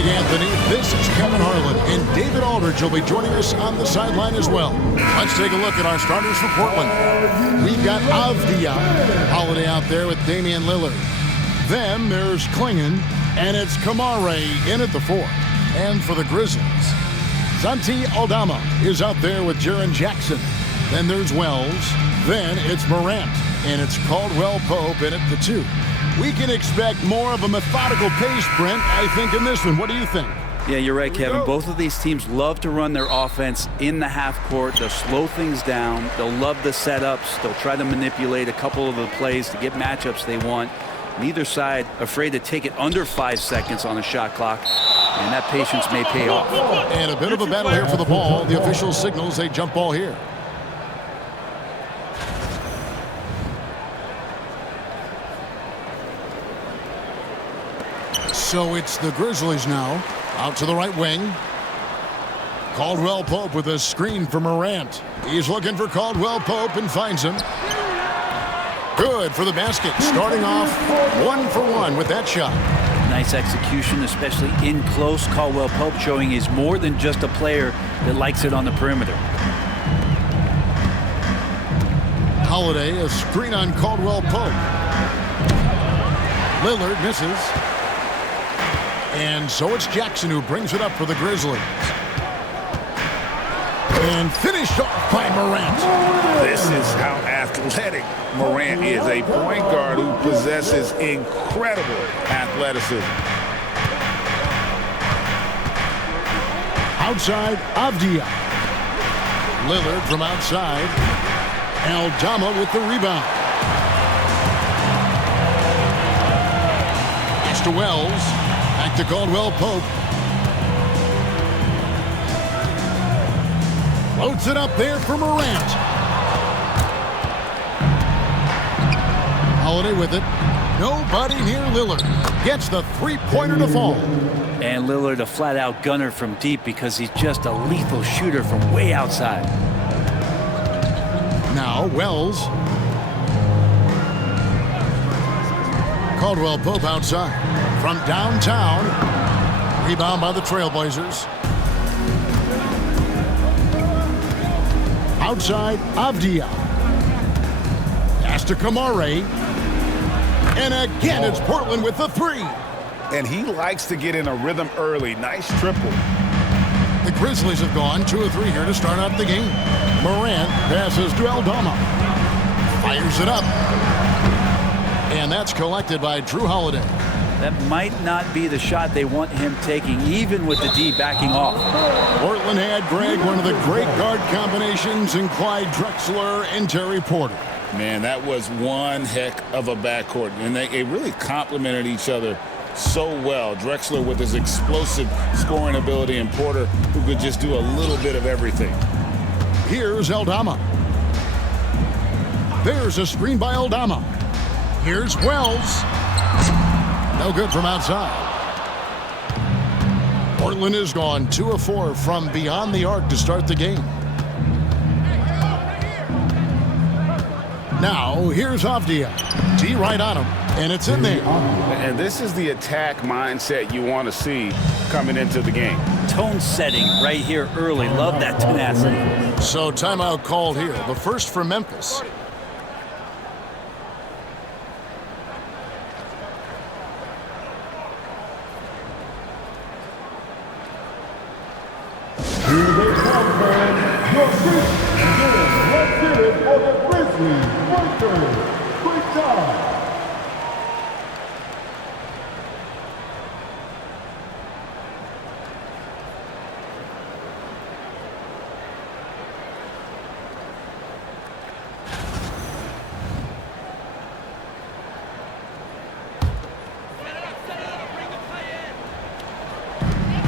right, Anthony. This is Kevin Harlan, and David Aldridge will be joining us on the sideline as well. Let's take a look at our starters for Portland. We've got Avdia Holiday out there with Damian Lillard. Then there's Klingon, and it's Kamare in at the 4. And for the Grizzlies, Santi Aldama is out there with Jaren Jackson. Then there's Wells. Then it's Morant, and it's Caldwell Pope in at the 2. We can expect more of a methodical pace, Brent, I think, in this one. What do you think? Yeah, you're right, Kevin. Both of these teams love to run their offense in the half court. They'll slow things down. They'll love the setups. They'll try to manipulate a couple of the plays to get matchups they want. Neither side afraid to take it under 5 seconds on the shot clock, and that patience may pay off. And a bit of a battle here for the ball. The official signals a jump ball here. So it's the Grizzlies now. Out to the right wing. Caldwell Pope with a screen for Morant. He's looking for Caldwell Pope and finds him. Good for the basket. Starting off 1 for 1 with that shot. Nice execution, especially in close. Caldwell Pope showing he's more than just a player that likes it on the perimeter. Holiday, a screen on Caldwell Pope. Lillard misses. And so it's Jackson who brings it up for the Grizzlies. And finished off by Morant. This is how athletic Morant is. A point guard who possesses incredible athleticism. Outside, Avdia. Lillard from outside. Aldama with the rebound. Pass to Wells. Back to Caldwell Pope. Floats it up there for Morant. Holiday with it. Nobody near Lillard. Gets the three-pointer to fall. And Lillard a flat-out gunner from deep because he's just a lethal shooter from way outside. Now Wells. Caldwell Pope outside. From downtown. Rebound by the Trailblazers. Outside, Avdia. Pass to Kamare. And again, it's Portland with the 3. And he likes to get in a rhythm early. Nice triple. The Grizzlies have gone 2 of 3 here to start out the game. Morant passes to Aldama. Fires it up. And that's collected by Drew Holiday. That might not be the shot they want him taking, even with the D backing off. Portland had, Greg, one of the great guard combinations in Clyde Drexler and Terry Porter. Man, that was one heck of a backcourt. And they really complemented each other so well. Drexler with his explosive scoring ability and Porter who could just do a little bit of everything. Here's Aldama. There's a screen by Aldama. Here's Wells. No good from outside. Portland has gone 2 of 4 from beyond the arc to start the game. Now, here's Avdia. D right on him, and it's in there. And this is the attack mindset you want to see coming into the game. Tone setting right here early. Love that tenacity. So timeout called here. The first for Memphis.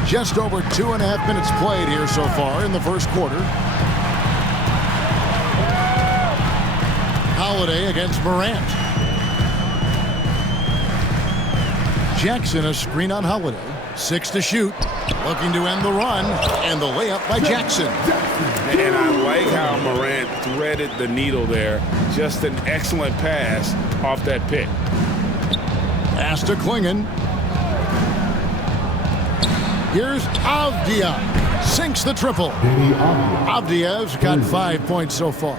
Just over 2.5 minutes played here so far in the first quarter. Holiday against Morant. Jackson a screen on Holiday. 6 to shoot. Looking to end the run. And the layup by Jackson. And I like how Morant threaded the needle there. Just an excellent pass off that pick. Pass to Klingon. Here's Avdia. Sinks the triple. Avdia's got 5 points so far.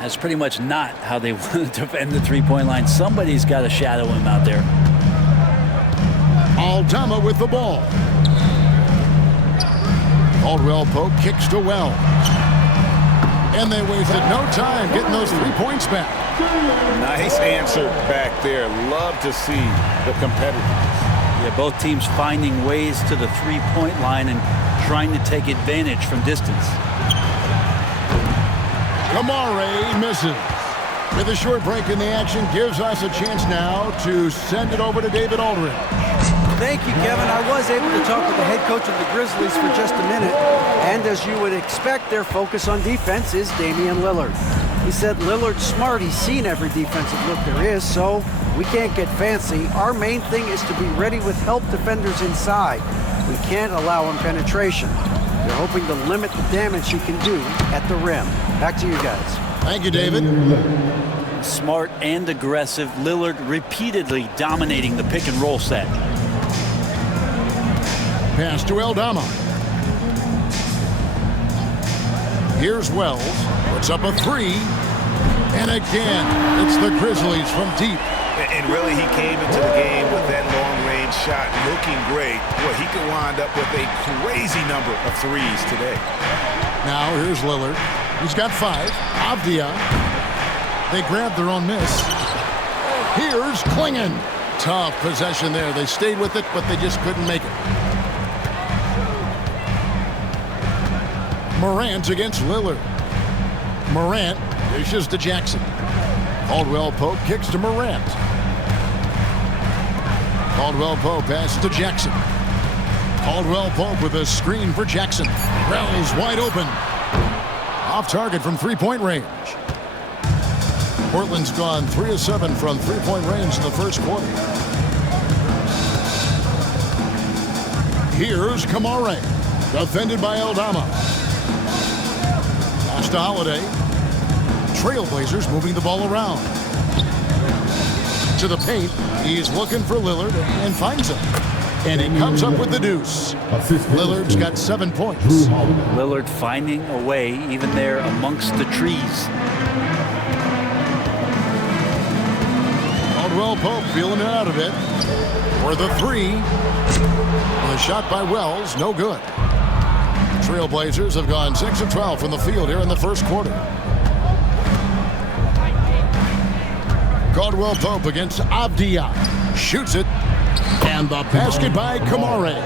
That's pretty much not how they want to defend the three-point line. Somebody's got to shadow him out there. Aldama with the ball. Caldwell Pope kicks to Wells. And they wasted no time getting those 3 points back. Nice answer back there. Love to see the competitiveness. Yeah, both teams finding ways to the three-point line and trying to take advantage from distance. Kamare misses. With a short break in the action, gives us a chance now to send it over to David Aldridge. Thank you, Kevin. I was able to talk with the head coach of the Grizzlies for just a minute, and as you would expect, their focus on defense is Damian Lillard. He said Lillard's smart. He's seen every defensive look there is, so we can't get fancy. Our main thing is to be ready with help defenders inside. We can't allow him penetration. They're hoping to limit the damage he can do at the rim. Back to you guys. Thank you, David. Smart and aggressive. Lillard repeatedly dominating the pick and roll set. Pass to Aldama. Here's Wells. Puts up a three. And again, it's the Grizzlies from deep. And really, he came into the game with that long-range shot looking great. Boy, he could wind up with a crazy number of threes today. Now here's Lillard. He's got 5. Avdia. They grabbed their own miss. Here's Klingon. Tough possession there. They stayed with it, but they just couldn't make it. Morant against Lillard. Morant dishes to Jackson. Caldwell Pope kicks to Morant. Caldwell Pope passes to Jackson. Caldwell Pope with a screen for Jackson. Wells wide open. Off target from three-point range. Portland's gone 3 of 7 from three-point range in the first quarter. Here's Kamare. Defended by Aldama. Pass to Holiday. Trailblazers moving the ball around. To the paint. He's looking for Lillard and finds him. And he comes up with the deuce. Lillard's got 7 points. Lillard finding a way even there amongst the trees. Caldwell Pope feeling it out a bit. For the three. The shot by Wells, no good. Trailblazers have gone 6 of 12 from the field here in the first quarter. Caldwell Pope against Avdia. Shoots it. And the basket by Kamare.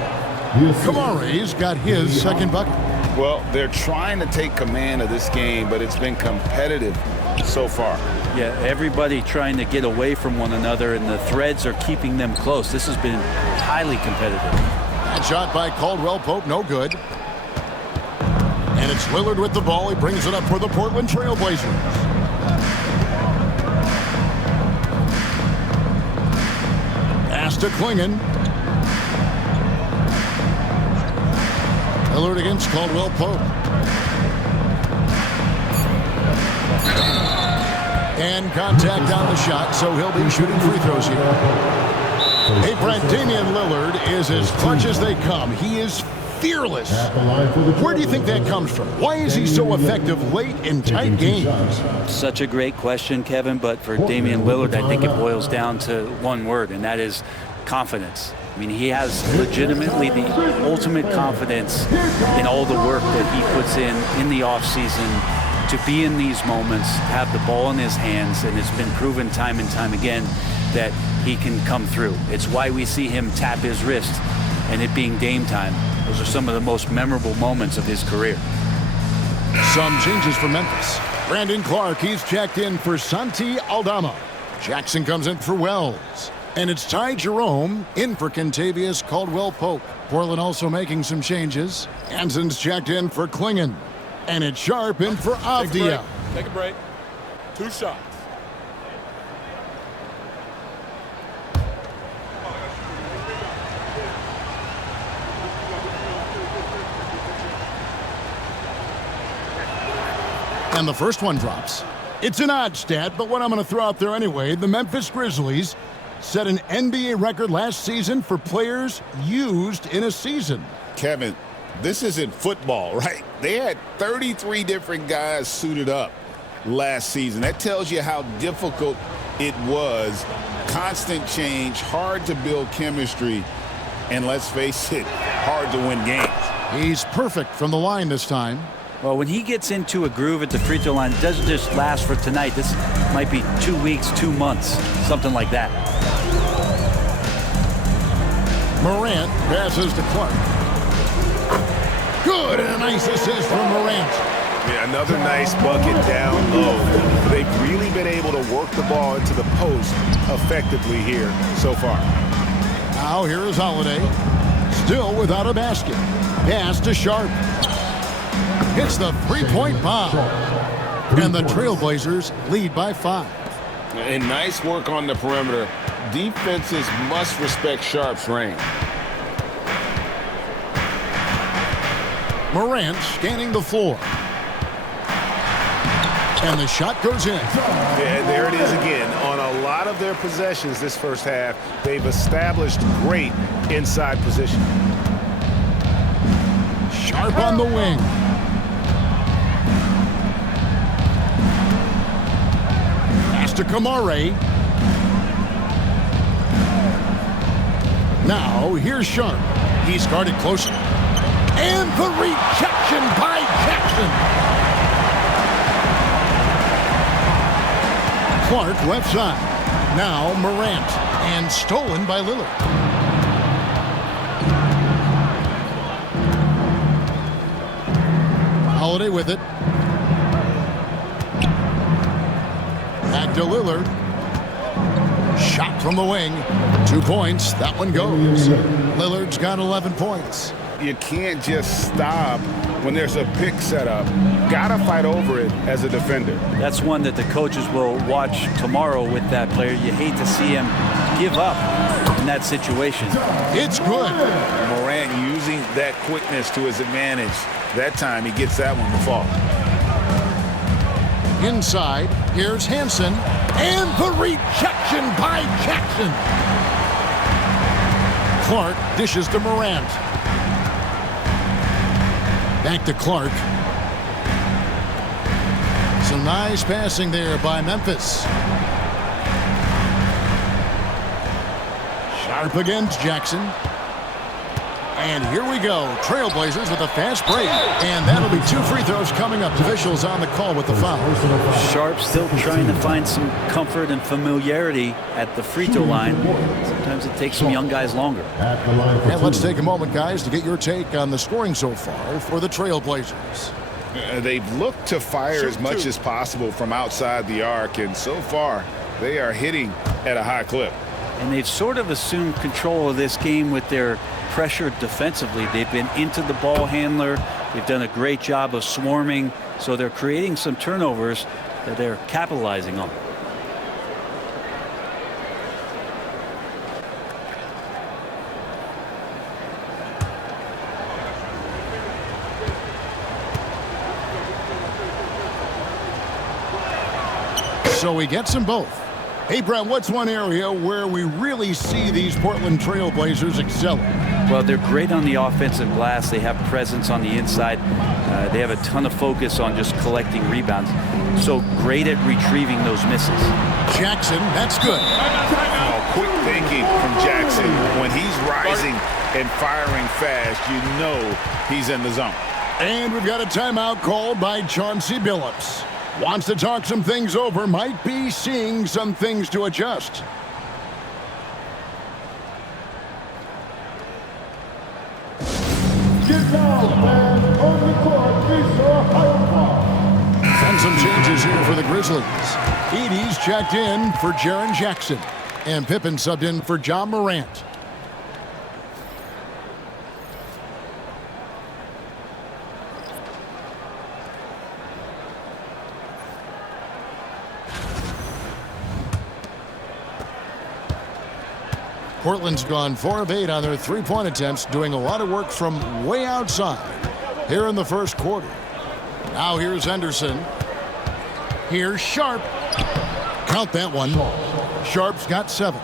Kamare's got his second bucket. Well, they're trying to take command of this game, but it's been competitive so far. Yeah, everybody trying to get away from one another, and the threads are keeping them close. This has been highly competitive. That shot by Caldwell Pope, no good. And it's Lillard with the ball. He brings it up for the Portland Trailblazers. Pass to Klingon. Lillard against Caldwell Pope. And contact on the shot, so he'll be shooting free throws here. Hey, Brent, Damian Lillard is as clutch as they come. He is fearless. Where do you think that comes from? Why is he so effective late in tight games? Such a great question, Kevin, but for Damian Lillard, I think it boils down to one word, and that is confidence. I mean, he has legitimately the ultimate confidence in all the work that he puts in the offseason to be in these moments, have the ball in his hands, and it's been proven time and time again that he can come through. It's why we see him tap his wrist and it being game time. Those are some of the most memorable moments of his career. Some changes for Memphis. Brandon Clark, he's checked in for Santi Aldama. Jackson comes in for Wells. And it's Ty Jerome in for Kentavious Caldwell-Pope. Portland also making some changes. Hanson's checked in for Klingon. And it's Sharp in for Avdia. Take a break. 2 shots. And the first one drops. It's an odd stat, but what I'm going to throw out there anyway, the Memphis Grizzlies set an NBA record last season for players used in a season. Kevin, this isn't football, right? They had 33 different guys suited up last season. That tells you how difficult it was. Constant change, hard to build chemistry, and let's face it, hard to win games. He's perfect from the line this time. Well, when he gets into a groove at the free throw line, it doesn't just last for tonight. This might be 2 weeks, 2 months, something like that. Morant passes to Clark. Good, and a nice assist from Morant. Yeah, another nice bucket down low. They've really been able to work the ball into the post effectively here so far. Now here is Holiday. Still without a basket. Pass to Sharp. Hits the three-point bomb. And the Trailblazers lead by 5. And nice work on the perimeter. Defenses must respect Sharp's range. Morant scanning the floor. And the shot goes in. Yeah, there it is again. On a lot of their possessions this first half, they've established great inside position. Sharp on the wing. Pass to Kamare. Now, here's Sharp. He's guarded closer. And the rejection by Jackson. Clark left side. Now Morant. And stolen by Lillard. Holiday with it. Back to Lillard. Shot from the wing. 2 points. That one goes. Lillard's got 11 points. You can't just stop when there's a pick set up. Gotta fight over it as a defender. That's one that the coaches will watch tomorrow with that player. You hate to see him give up in that situation. It's good. Morant using that quickness to his advantage. That time he gets that one to fall. Inside, here's Hansen. And the rejection by Jackson. Clark dishes to Morant. Back to Clark. Some nice passing there by Memphis. Sharp against Jackson. And here we go. Trailblazers with a fast break. And that'll be 2 free throws coming up. Officials on the call with the foul. Sharp still trying to find some comfort and familiarity at the free throw line. Sometimes it takes some young guys longer. And let's take a moment, guys, to get your take on the scoring so far for the Trailblazers. They've looked to fire as much as possible from outside the arc, and so far they are hitting at a high clip. And they've sort of assumed control of this game with their pressure defensively. They've been into the ball handler. They've done a great job of swarming. So they're creating some turnovers that they're capitalizing on. So he gets them both. Hey, Brett, what's one area where we really see these Portland Trailblazers excelling? Well, they're great on the offensive glass. They have presence on the inside. They have a ton of focus on just collecting rebounds. So great at retrieving those misses. Jackson, that's good. Oh, quick thinking from Jackson. When he's rising and firing fast, you know he's in the zone. And we've got a timeout called by Chauncey Billups. Wants to talk some things over, might be seeing some things to adjust. And some changes here for the Grizzlies. Edey's checked in for Jaren Jackson. And Pippen subbed in for John Morant. Portland's gone 4 of 8 on their three-point attempts, doing a lot of work from way outside here in the first quarter. Now here's Henderson. Here's Sharp. Count that one. Sharp's got 7.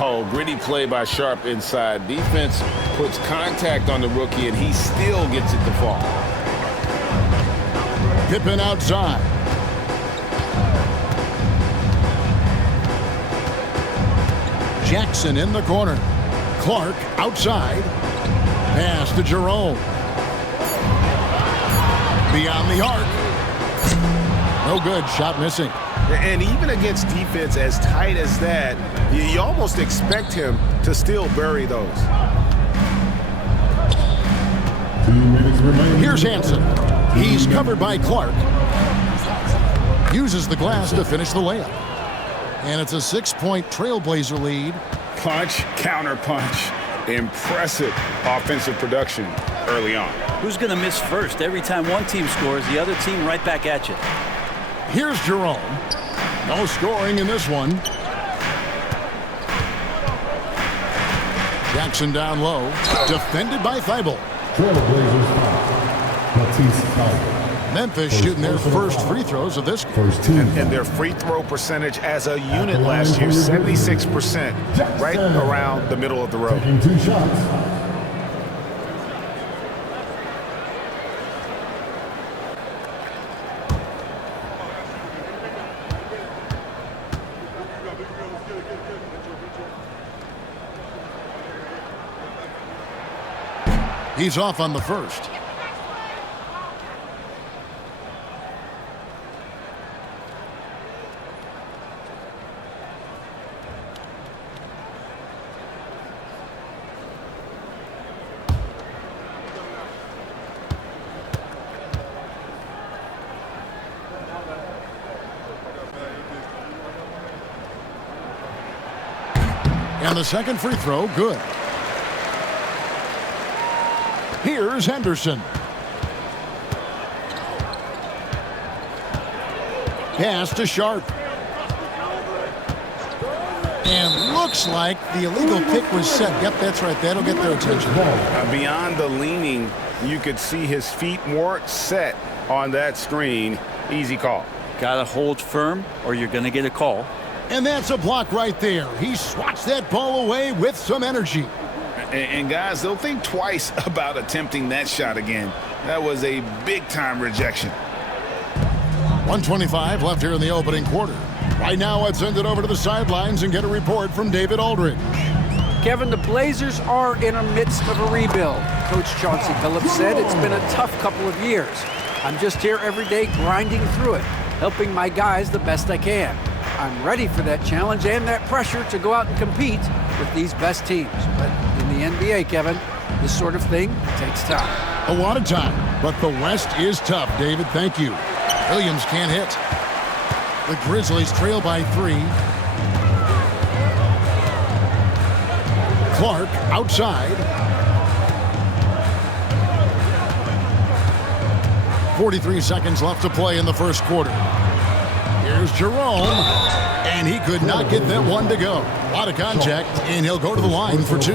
Oh, gritty play by Sharp inside. Defense puts contact on the rookie, and he still gets it to fall. Pippen outside. Jackson in the corner. Clark outside. Pass to Jerome. Beyond the arc. No good. Shot missing. And even against defense as tight as that, you almost expect him to still bury those. 2 minutes remaining. Here's Hansen. He's covered by Clark. Uses the glass to finish the layup. And it's a 6-point Trailblazer lead. Punch, counter punch. Impressive offensive production early on. Who's going to miss first? Every time one team scores, the other team right back at you. Here's Jerome. No scoring in this one. Jackson down low. Defended by Thibault. Trailblazers foul. Memphis shooting their first free throws of this. First team. And their free throw percentage as a unit last year, 76%, right around the middle of the road. Taking 2 shots. He's off on the first. And the second free throw, good. Here's Henderson. Pass to Sharp. And looks like the illegal pick was set. Yep, that's right. That'll get their attention. Beyond the leaning, you could see his feet weren't set on that screen. Easy call. Got to hold firm or you're going to get a call. And that's a block right there. He swats that ball away with some energy. And guys, they'll think twice about attempting that shot again. That was a big-time rejection. 1:25 left here in the opening quarter. Right now, let's send it over to the sidelines and get a report from David Aldridge. Kevin, the Blazers are in the midst of a rebuild. Coach Chauncey Billups said it's been a tough couple of years. I'm just here every day grinding through it, helping my guys the best I can. I'm ready for that challenge and that pressure to go out and compete with these best teams. But in the NBA, Kevin, this sort of thing takes time. A lot of time, but the West is tough, David. Thank you. Williams can't hit. The Grizzlies trail by 3. Clark outside. 43 seconds left to play in the first quarter. Here's Jerome, and he could not get that one to go. A lot of contact, and he'll go to the line for 2.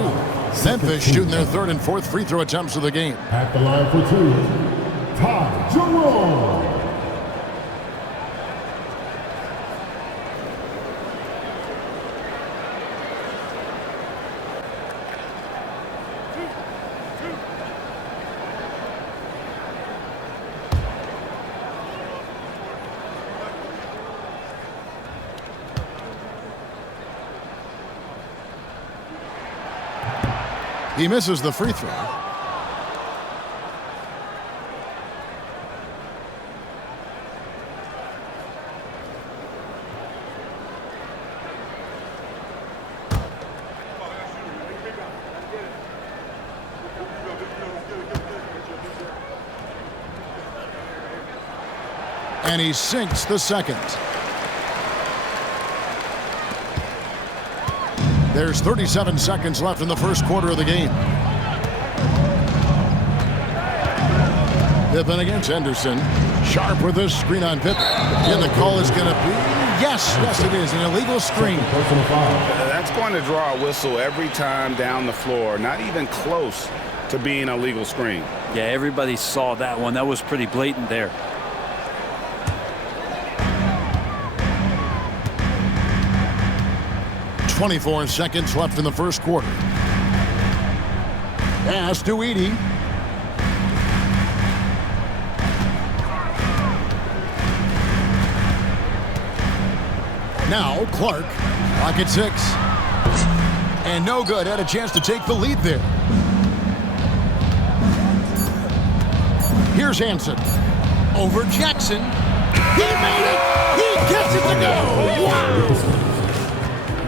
Memphis shooting their third and fourth free throw attempts of the game. At the line for 2, Ty Jerome. He misses the free throw. And he sinks the second. There's 37 seconds left in the first quarter of the game. Pippen against Henderson. Sharp with a screen on Pippen. And the call is going to be, yes, it is, an illegal screen. That's going to draw a whistle every time down the floor. Not even close to being a legal screen. Yeah, everybody saw that one. That was pretty blatant there. 24 seconds left in the first quarter. Pass to Edie. Now Clark. Clock at 6. And no good. Had a chance to take the lead there. Here's Hansen. Over Jackson. He made it. He gets it to go. Wow.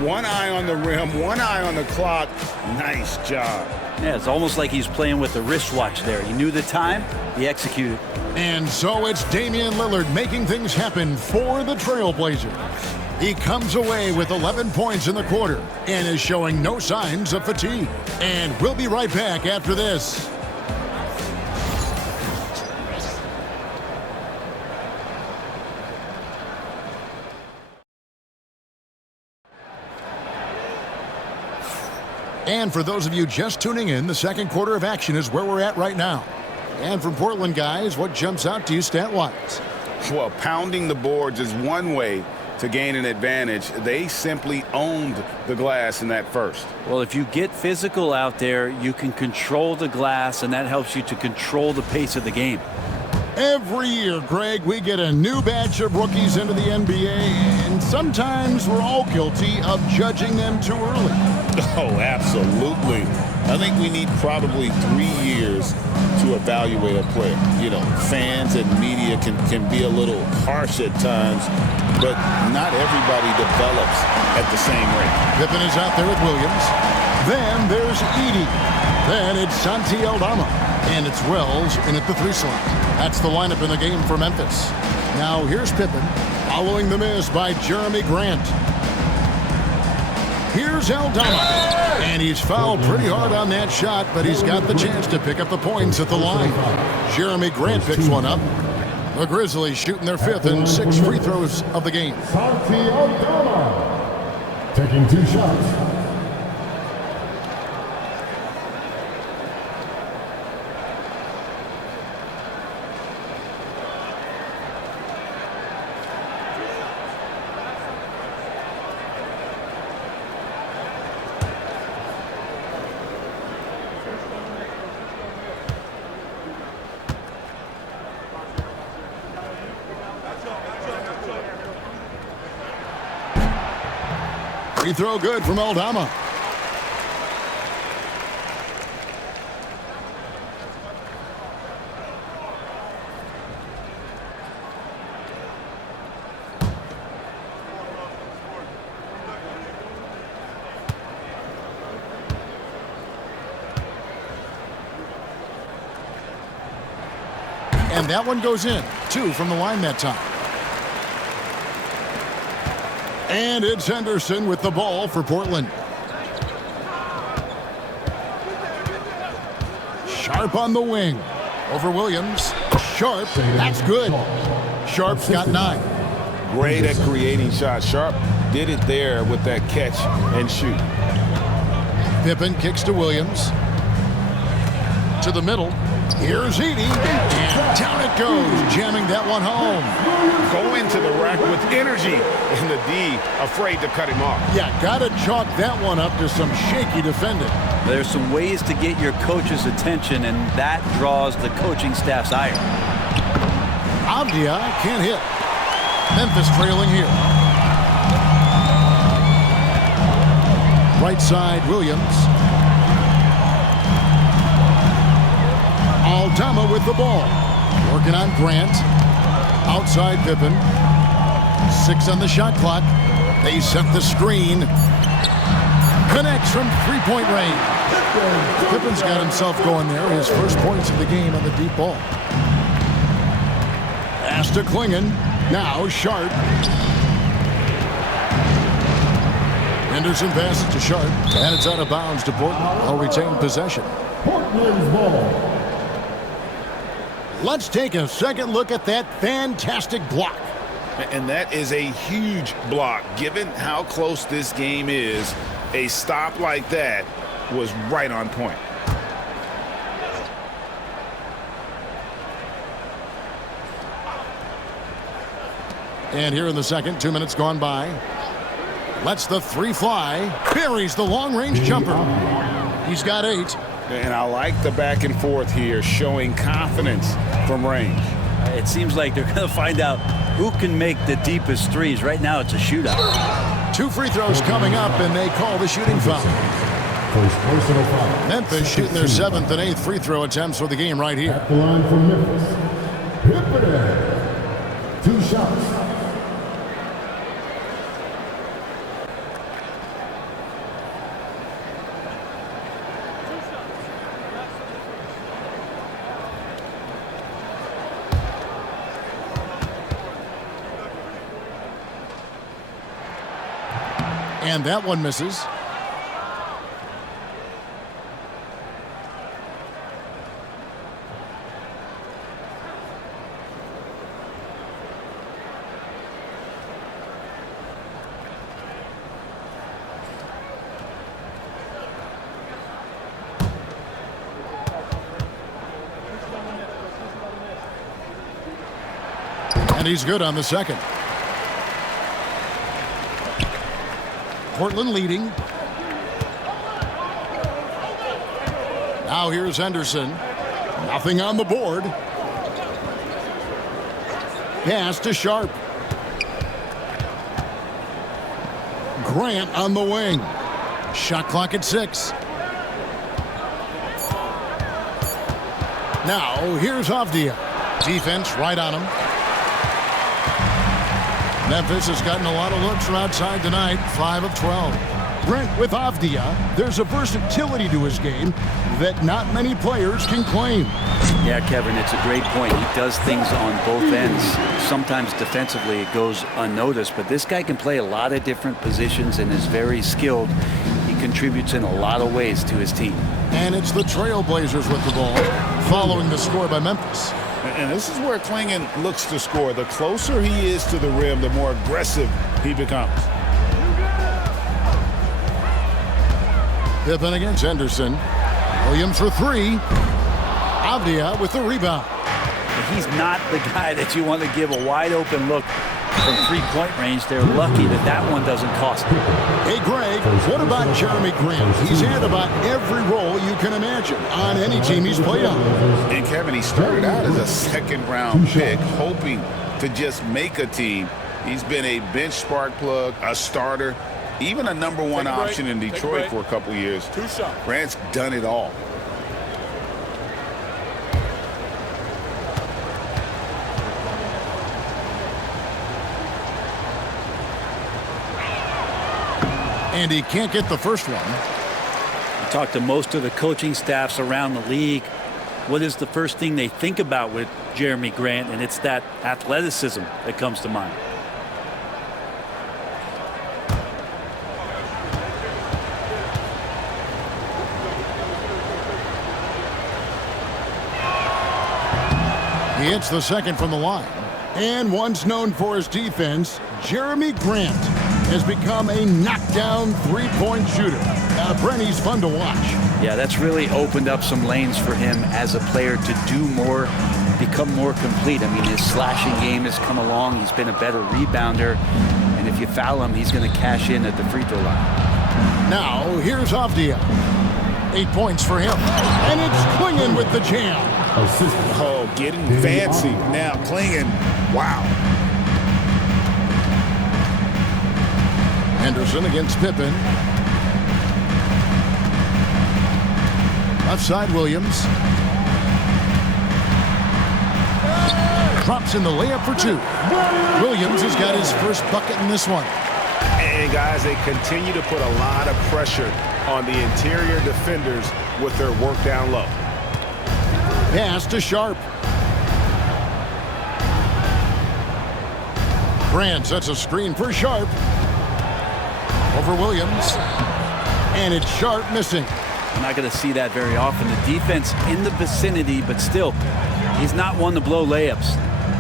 One eye on the rim, one eye on the clock. Nice job. Yeah, it's almost like he's playing with the wristwatch there. He knew the time, he executed. And so it's Damian Lillard making things happen for the Trailblazers. He comes away with 11 points in the quarter and is showing no signs of fatigue. And we'll be right back after this. And for those of you just tuning in, the second quarter of action is where we're at right now. And from Portland, guys, what jumps out to you stat-wise? Well, pounding the boards is one way to gain an advantage. They simply owned the glass in that first. Well, if you get physical out there, you can control the glass, and that helps you to control the pace of the game. Every year, Greg, we get a new batch of rookies into the NBA, and sometimes we're all guilty of judging them too early. Oh, absolutely. I think we need probably 3 years to evaluate a player. You know, fans and media can be a little harsh at times, but not everybody develops at the same rate. Pippen is out there with Williams. Then there's Edie. Then it's Santi Aldama. And it's Wells in at the 3 slot. That's the lineup in the game for Memphis. Now here's Pippen following the miss by Jeremy Grant. Here's Aldama. And he's fouled pretty hard on that shot, but he's got the chance to pick up the points at the line. Jeremy Grant picks one up. The Grizzlies shooting their 5th and 6th free throws of the game. Santi Aldama taking 2 shots. Free throw good from Aldama. And that one goes in. 2 from the line that time. And it's Henderson with the ball for Portland. Sharp on the wing. Over Williams. Sharp. That's good. Sharp's got 9. Great at creating shots. Sharp did it there with that catch and shoot. Pippen kicks to Williams. To the middle. Here's Edie. And down it goes. Jamming that one home. Go into the rack with energy. And the D afraid to cut him off. Yeah, got to chalk that one up to some shaky defending. There's some ways to get your coach's attention, and that draws the coaching staff's ire. Avdia can't hit. Memphis trailing here. Right side, Williams. Aldama with the ball. Working on Grant. Outside Pippen. 6 on the shot clock. They set the screen. Connects from 3-point range. Pippen's got himself going there. His first points of the game on the deep ball. Pass to Klingon. Now Sharp. Henderson passes to Sharp. And it's out of bounds to Portland. I'll retain possession. Portland's ball. Let's take a second look at that fantastic block. And that is a huge block. Given how close this game is, a stop like that was right on point. And here in the second, 2 minutes gone by. Lets the three fly. Buries the long-range jumper. He's got 8. And I like the back and forth here, showing confidence from range. It seems like they're going to find out who can make the deepest threes. Right now, it's a shootout. 2 free throws coming up, and they call the shooting foul. First personal foul. Memphis shooting their 7th and 8th free throw attempts for the game right here. At the line for Memphis. Pippen. 2 shots. And that one misses. And he's good on the second. Portland leading. Now here's Henderson. Nothing on the board. Pass to Sharp. Grant on the wing. Shot clock at 6. Now here's Avdia. Defense right on him. Memphis has gotten a lot of looks from outside tonight, 5 of 12. Brent, with Avdia, there's a versatility to his game that not many players can claim. Yeah, Kevin, it's a great point. He does things on both ends. Sometimes defensively it goes unnoticed, but this guy can play a lot of different positions and is very skilled. He contributes in a lot of ways to his team. And it's the Trailblazers with the ball, following the score by Memphis. And this is where Klingon looks to score. The closer he is to the rim, the more aggressive he becomes. Pippen against Henderson. Williams for 3. Avdia with the rebound. He's not the guy that you want to give a wide open look from 3-point range. They're lucky that that one doesn't cost them. Hey, Greg, what about Jeremy Grant? He's had about every role you can imagine on any team he's played on. And Kevin, he started out as a second-round pick, hoping to just make a team. He's been a bench spark plug, a starter, even a #1 option in Detroit for a couple years. 2 shots. Grant's done it all. And he can't get the first one. I talked to most of the coaching staffs around the league. What is the first thing they think about with Jeremy Grant? And it's that athleticism that comes to mind. He hits the second from the line. And once known for his defense, Jeremy Grant has become a knockdown 3-point shooter. Brent, he's fun to watch. Yeah, that's really opened up some lanes for him as a player to do more, become more complete. I mean, his slashing game has come along. He's been a better rebounder. And if you foul him, he's going to cash in at the free throw line. Now, here's Avdia. 8 points for him. And it's Klingon with the jam. Oh, getting fancy. Now Klingon. Wow. Henderson against Pippen. Left side, Williams. Drops in the layup for 2. Williams has got his first bucket in this one. And guys, they continue to put a lot of pressure on the interior defenders with their work down low. Pass to Sharp. Grant sets a screen for Sharp. Over Williams. And it's Sharp missing. You're not going to see that very often. The defense in the vicinity, but still, he's not one to blow layups.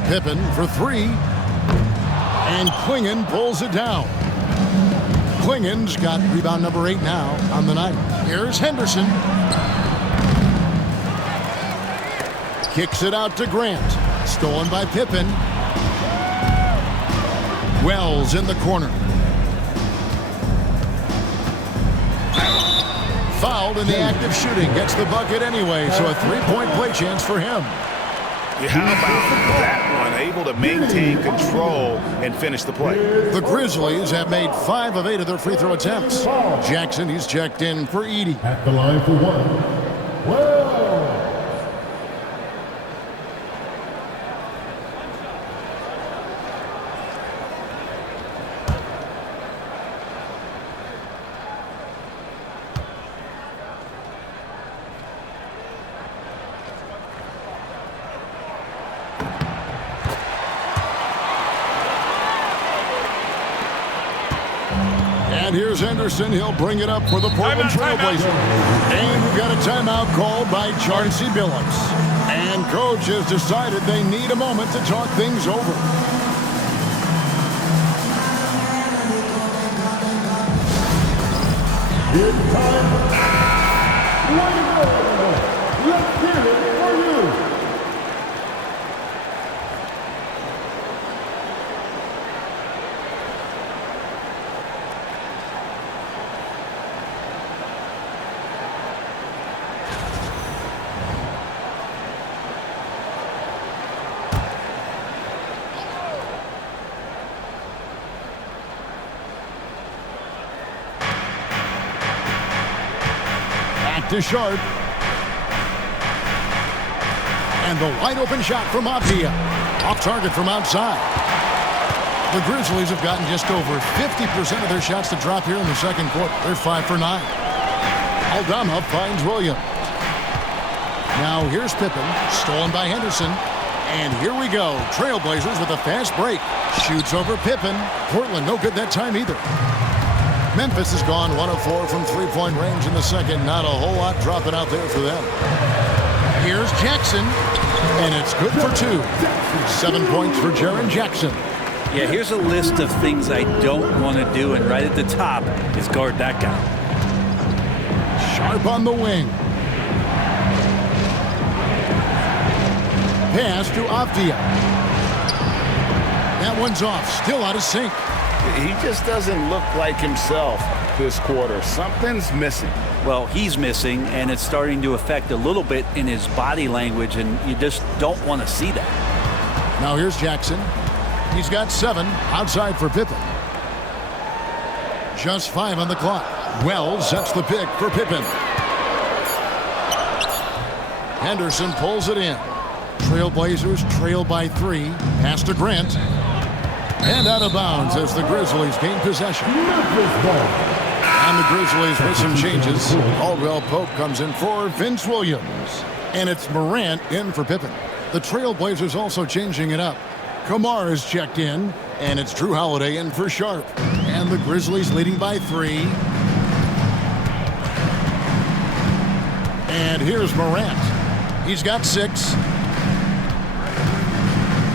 Pippen for 3. And Klingon pulls it down. Klingon's got rebound number 8 now on the night. Here's Henderson. Kicks it out to Grant. Stolen by Pippen. Wells in the corner. Fouled in the act of shooting. Gets the bucket anyway, so a 3-point play chance for him. Yeah, how about that one? Able to maintain control and finish the play. The Grizzlies have made 5 of 8 of their free throw attempts. Jackson, he's checked in for Edie. At the line for one. Well. And here's Henderson. He'll bring it up for the Portland Trailblazers. And we've got a timeout called by Chauncey Billups. And coach has decided they need a moment to talk things over. It's time. Let's hear it for you. To Sharp. And the wide open shot from Avdia. Off target from outside. The Grizzlies have gotten just over 50% of their shots to drop here in the second quarter. They're 5 for 9. Aldama finds Williams. Now here's Pippen. Stolen by Henderson. And here we go. Trailblazers with a fast break. Shoots over Pippen. Portland no good that time either. Memphis has gone 1 of 4 from three-point range in the second. Not a whole lot dropping out there for them. Here's Jackson, and it's good for 2. 7 points for Jaren Jackson. Yeah, here's a list of things I don't want to do, and right at the top is guard that guy. Sharp on the wing. Pass to Avdia. That one's off, still out of sync. He just doesn't look like himself this quarter. Something's missing. Well, he's missing, and it's starting to affect a little bit in his body language, and you just don't want to see that. Now here's Jackson. He's got 7 outside for Pippen. Just 5 on the clock. Wells sets the pick for Pippen. Henderson pulls it in. Trailblazers trail by 3. Pass to Grant. And out of bounds as the Grizzlies gain possession. And the Grizzlies with some changes. Caldwell Pope comes in for Vince Williams. And it's Morant in for Pippen. The Trailblazers also changing it up. Kamar is checked in. And it's Drew Holiday in for Sharp. And the Grizzlies leading by 3. And here's Morant. He's got 6.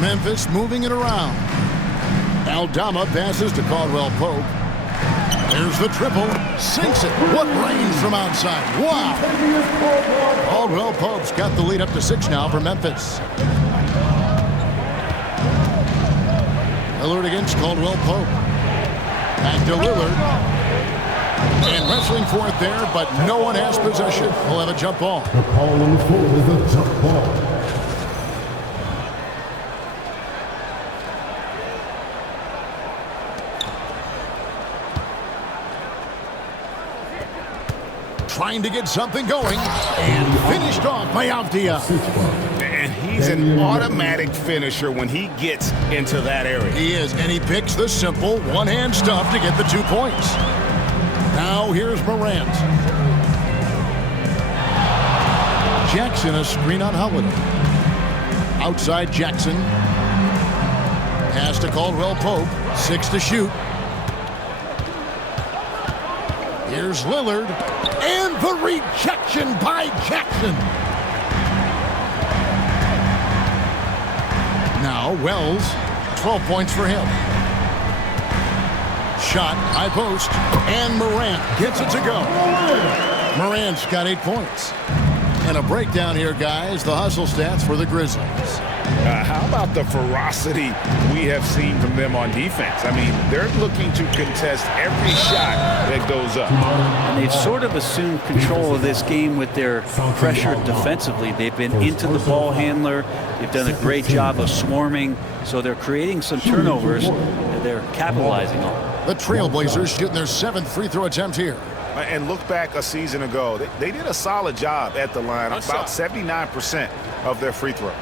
Memphis moving it around. Aldama passes to Caldwell Pope. There's the triple. Sinks it. What range from outside. Wow. Caldwell Pope's got the lead up to 6 now for Memphis. Lillard against Caldwell Pope. Back to Lillard. And wrestling for it there, but no one has possession. We'll have a jump ball. The call on the floor is a jump ball. Trying to get something going, and finished off by Avdia. And he's an automatic finisher when he gets into that area. He is, and he picks the simple one-hand stuff to get the 2 points. Now here's Morant. Jackson, a screen on Holiday. Outside Jackson. Pass to Caldwell Pope. 6 to shoot. Here's Lillard. And the rejection by Jackson. Now Wells, 12 points for him. Shot, high post, and Morant gets it to go. Morant's got 8 points. And a breakdown here, guys. The hustle stats for the Grizzlies. How about the ferocity we have seen from them on defense? I mean, they're looking to contest every shot that goes up. And they've sort of assumed control of this game with their pressure defensively. They've been into the ball handler. They've done a great job of swarming. So they're creating some turnovers that they're capitalizing on. The Trailblazers shooting their 7th free throw attempt here. And look back a season ago. They did a solid job at the line, about 79% of their free throws.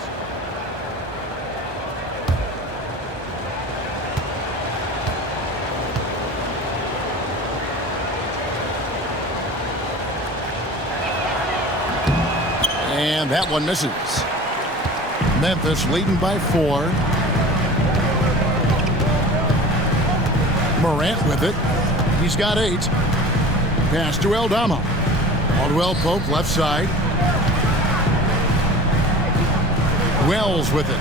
And that one misses. Memphis leading by 4. Morant with it. He's got 8. Pass to Aldama. Caldwell Pope left side. Wells with it.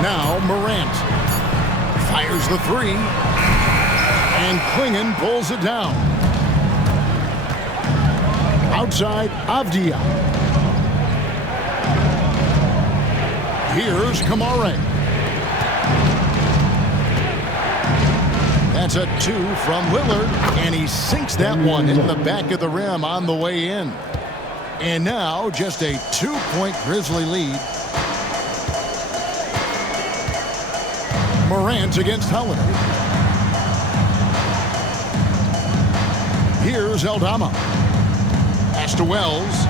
Now Morant. Fires the 3. And Klingon pulls it down. Outside Avdia. Here's Kamare. That's a 2 from Lillard, and he sinks that one in the back of the rim on the way in. And now just a 2-point Grizzly lead. Morant against Holiday. Here's Aldama. Pass to Wells.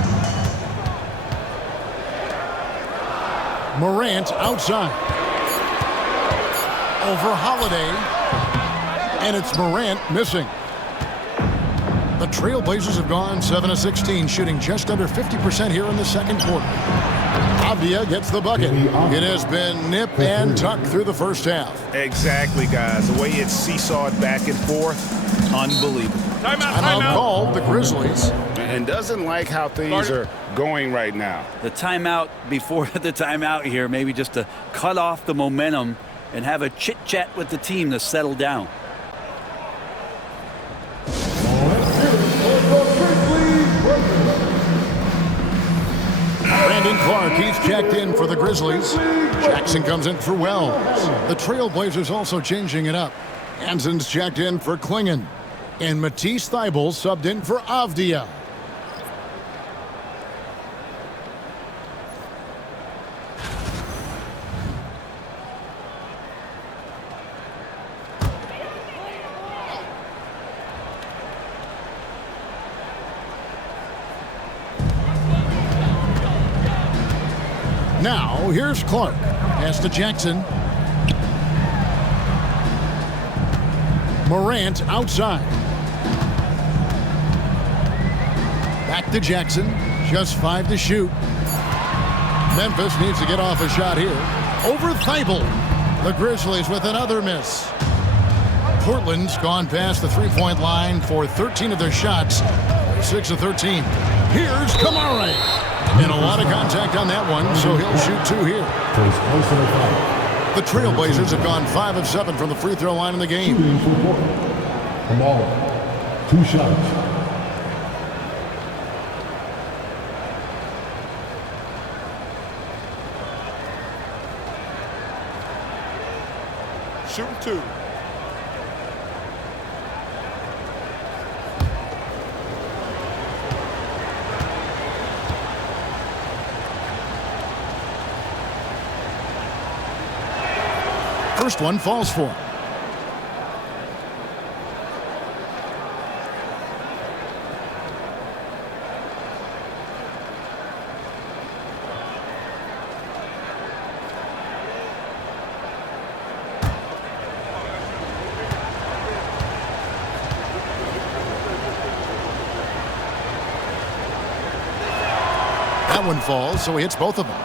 Morant outside. Over Holiday. And it's Morant missing. The Trailblazers have gone 7 of 16, shooting just under 50% here in the second quarter. Avdia gets the bucket. It has been nip and tuck through the first half. Exactly, guys. The way it's seesawed back and forth, unbelievable. Timeout called the Grizzlies. And doesn't like how things are going right now. The timeout before the timeout here, maybe just to cut off the momentum and have a chit-chat with the team to settle down. Brandon Clark, he's checked in for the Grizzlies. Jackson comes in for Wells. The Trailblazers also changing it up. Hanson's checked in for Klingon. And Matisse Thybulle subbed in for Avdia. Now, here's Clark. Pass to Jackson. Morant outside. Back to Jackson. Just 5 to shoot. Memphis needs to get off a shot here. Over Thybulle. The Grizzlies with another miss. Portland's gone past the three-point line for 13 of their shots. 6 of 13. Here's Kamare. And a lot of contact on that one, so he'll shoot 2 here. The Trailblazers have gone 5 of 7 from the free throw line in the game. Come on. 2 shots. Shooting 2. First one falls for him. That one falls, so he hits both of them.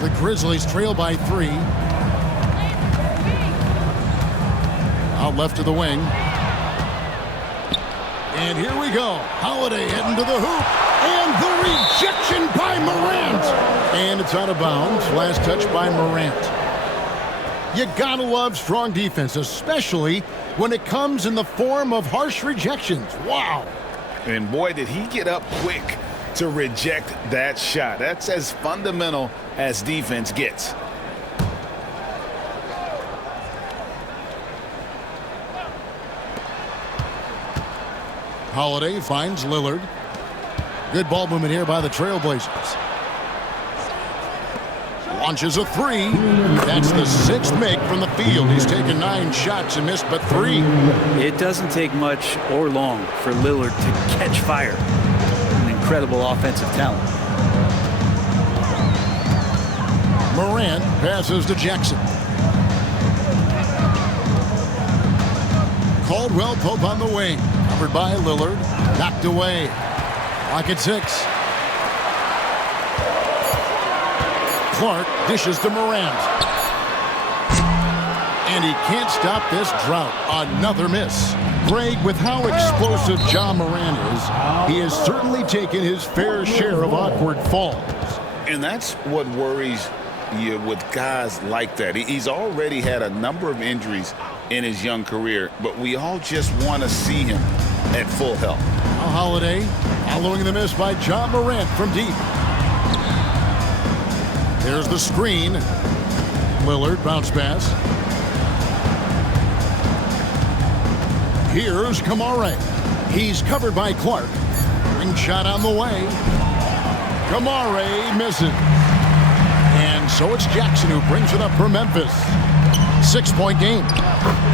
The Grizzlies trail by 3. Out left to the wing. And here we go. Holiday heading to the hoop. And the rejection by Morant. And it's out of bounds. Last touch by Morant. You gotta love strong defense, especially when it comes in the form of harsh rejections. Wow. And boy, did he get up quick to reject that shot. That's as fundamental as defense gets. Holiday finds Lillard. Good ball movement here by the Trailblazers. Launches a three. That's the 6th make from the field. He's taken 9 shots and missed but 3. It doesn't take much or long for Lillard to catch fire. An incredible offensive talent. Morant passes to Jackson. Caldwell Pope on the wing. Covered by Lillard. Knocked away. Clock at 6. Clark dishes to Morant. And he can't stop this drought. Another miss. Greg, with how explosive Ja Morant is, he has certainly taken his fair share of awkward falls. And that's what worries you with guys like that. He's already had a number of injuries in his young career, but we all just want to see him at full health. Now Holiday following the miss by Ja Morant from deep. There's the screen. Lillard bounce pass. Here's Kamara. He's covered by Clark. Ring shot on the way. Kamara misses. And so it's Jackson who brings it up for Memphis. 6-point game.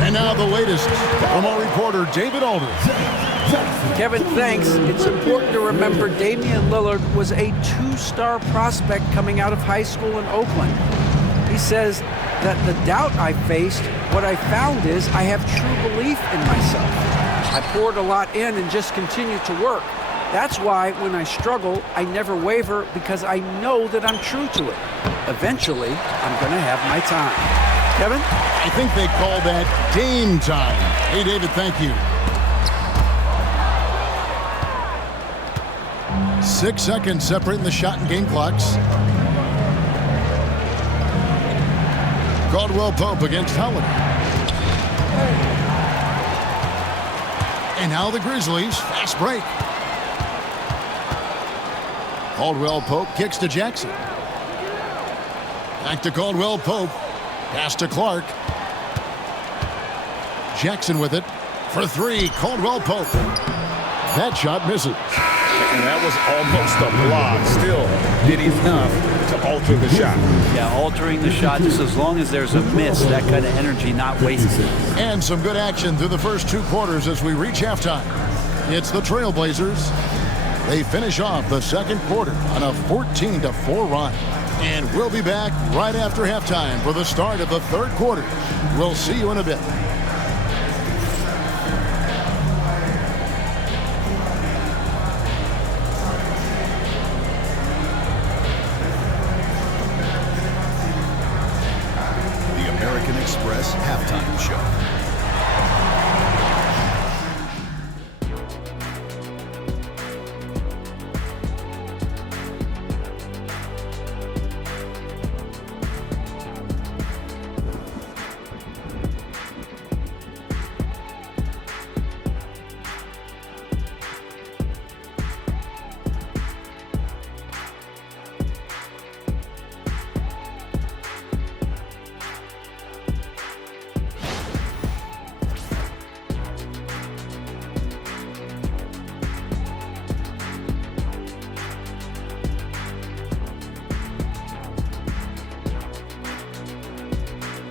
And now the latest from our reporter, David Aldridge. Kevin, thanks. It's important to remember Damian Lillard was a 2-star prospect coming out of high school in Oakland. He says that the doubt I faced, what I found is I have true belief in myself. I poured a lot in and just continued to work. That's why when I struggle, I never waver because I know that I'm true to it. Eventually, I'm going to have my time. Kevin? I think they call that game time. Hey, David, thank you. 6 seconds separating the shot and game clocks. Caldwell Pope against Howard. And now the Grizzlies, fast break. Caldwell Pope kicks to Jackson. Back to Caldwell Pope. Pass to Clark. Jackson with it for 3. Caldwell Pope. That shot misses. And that was almost a block. Still did enough to alter the shot. Yeah, altering the shot just as long as there's a miss, that kind of energy not wasted. And some good action through the first 2 quarters as we reach halftime. It's the Trailblazers. They finish off the second quarter on a 14-4 run. And we'll be back right after halftime for the start of the third quarter. We'll see you in a bit. The American Express Halftime Show.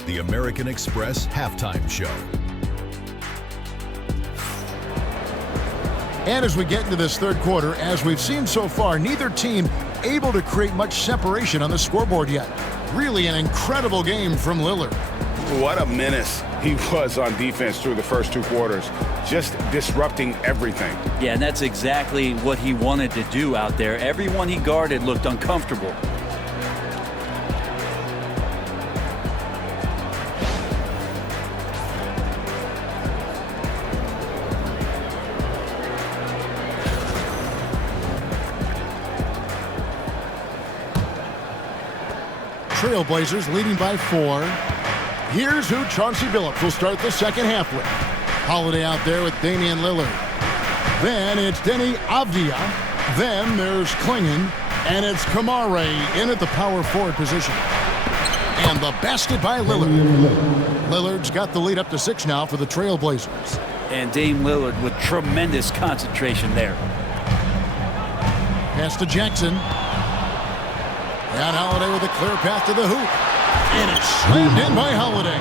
The American Express Halftime Show. And as we get into this third quarter, as we've seen so far, neither team able to create much separation on the scoreboard yet. Really an incredible game from Lillard. What a menace he was on defense through the first 2 quarters, just disrupting everything. Yeah, and that's exactly what he wanted to do out there. Everyone he guarded looked uncomfortable. Trailblazers leading by 4. Here's who Chauncey Billups will start the second half with. Holiday out there with Damian Lillard. Then it's Deni Avdija. Then there's Klingon. And it's Kamare in at the power forward position. And the basket by Lillard. Lillard's got the lead up to 6 now for the Trailblazers. And Dame Lillard with tremendous concentration there. Pass to Jackson. And Holiday with a clear path to the hoop. And it's slammed in by Holiday.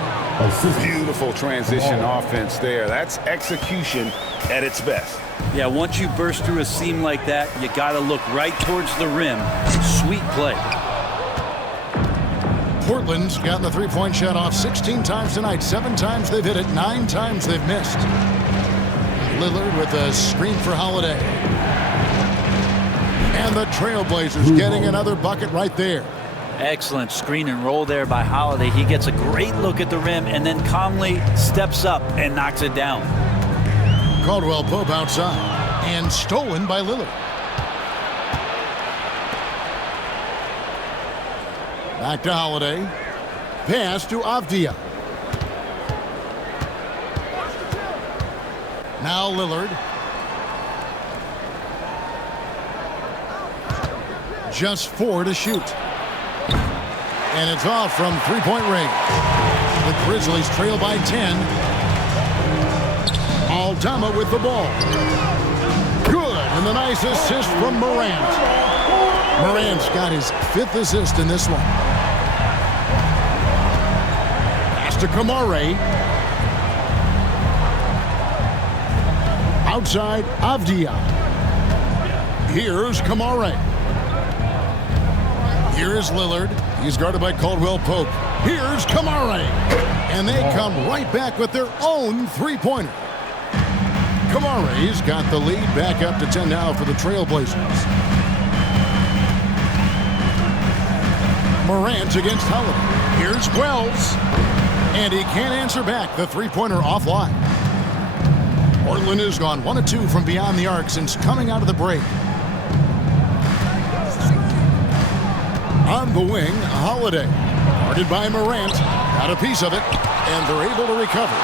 Beautiful transition offense there. That's execution at its best. Yeah, once you burst through a seam like that, you got to look right towards the rim. Sweet play. Portland's gotten the three-point shot off 16 times tonight. 7 times they've hit it, 9 times they've missed. Lillard with a screen for Holiday. And the Trailblazers getting another bucket right there. Excellent screen and roll there by Holiday. He gets a great look at the rim and then calmly steps up and knocks it down. Caldwell Pope outside and stolen by Lillard. Back to Holiday. Pass to Avdija. Now Lillard. Just 4 to shoot. And it's off from three-point range. The Grizzlies trail by 10. Aldama with the ball. Good, and the nice assist from Morant. Morant's got his 5th assist in this one. Pass to Kamare. Outside, Avdija. Here's Kamare. Here's Lillard. He's guarded by Caldwell Pope. Here's Kamare. And they come right back with their own three-pointer. Kamare's got the lead back up to 10 now for the Trailblazers. Morant against Holiday. Here's Wells. And he can't answer back. The three-pointer offline. Portland has gone 1 of 2 from beyond the arc since coming out of the break. On the wing, Holiday. Guarded by Morant. Got a piece of it. And they're able to recover.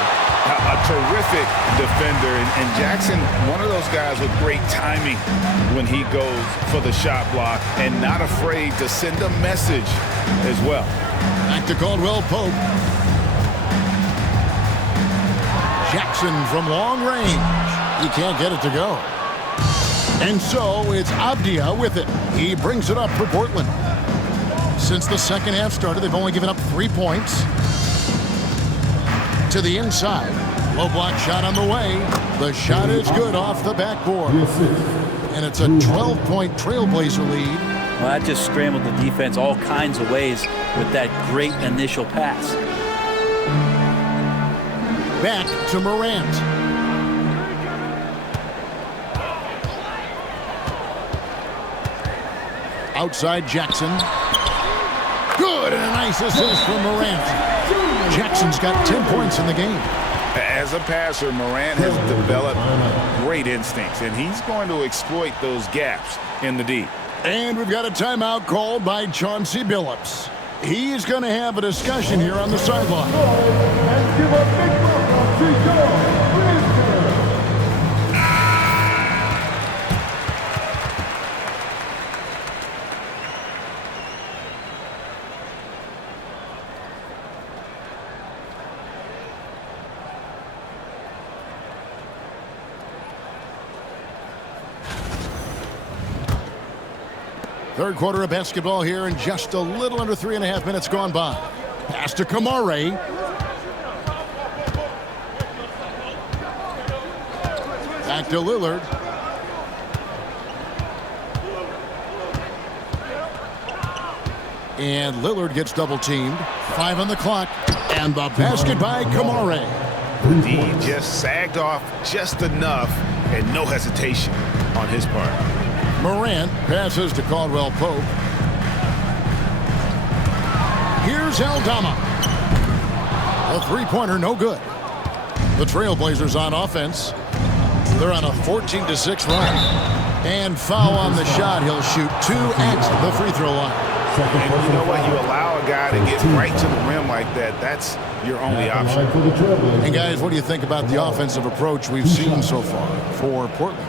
A terrific defender. And Jackson, one of those guys with great timing when he goes for the shot block and not afraid to send a message as well. Back to Caldwell Pope. Jackson from long range. He can't get it to go. And so it's Avdija with it. He brings it up for Portland. Since the second half started, they've only given up 3 points. To the inside. Low block shot on the way. The shot is good off the backboard. And it's a 12-point Trailblazer lead. Well, that just scrambled the defense all kinds of ways with that great initial pass. Back to Morant. Outside Jackson. Good, and a nice assist from Morant. Jackson's got 10 points in the game. As a passer, Morant has developed great instincts, and he's going to exploit those gaps in the D. And we've got a timeout called by Chauncey Billups. He's going to have a discussion here on the sideline. And give a big welcome to your Third quarter of basketball here, and just a little under 3.5 minutes gone by. Pass to Kamare. Back to Lillard. And Lillard gets double teamed. 5 on the clock. And the basket by Kamare. D just sagged off just enough and no hesitation on his part. Morant passes to Caldwell Pope. Here's Aldama. A three-pointer, no good. The Trailblazers on offense. They're on a 14-6 run. And foul on the shot. He'll shoot 2 at the free throw line. And you know what? You allow a a guy to get right to the rim like that, that's your only option. And guys, what do you think about the offensive approach we've seen so far for Portland?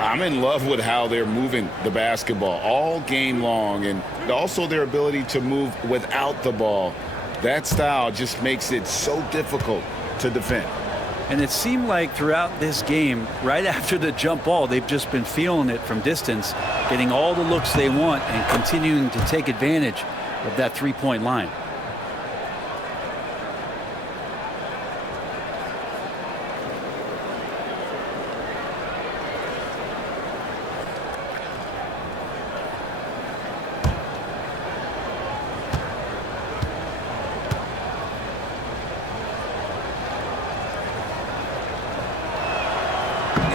I'm in love with how they're moving the basketball all game long, and also their ability to move without the ball. That style just makes it so difficult to defend. And it seemed like throughout this game, right after the jump ball, they've just been feeling it from distance, getting all the looks they want and continuing to take advantage of that three-point line.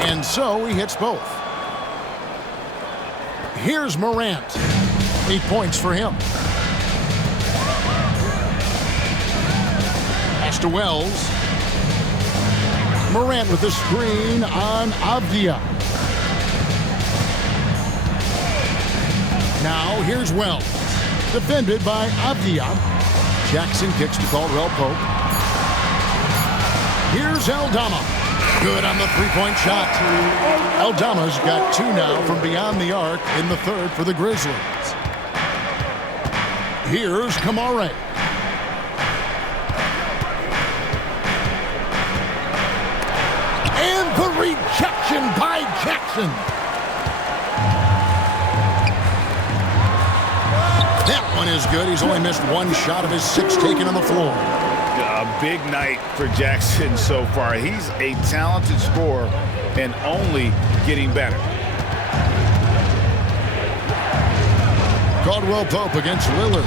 And so he hits both. Here's Morant. 8 points for him. Pass to Wells. Morant with the screen on Avdia. Now here's Wells. Defended by Avdia. Jackson kicks to Caldwell Pope. Here's Aldama. Good on the three-point shot. Aldama's got 2 now from beyond the arc in the third for the Grizzlies. Here's Kamare. And the rejection by Jackson. That one is good. He's only missed 1 shot of his 6 taken on the floor. A big night for Jackson so far. He's a talented scorer and only getting better. Caldwell Pope against Lillard.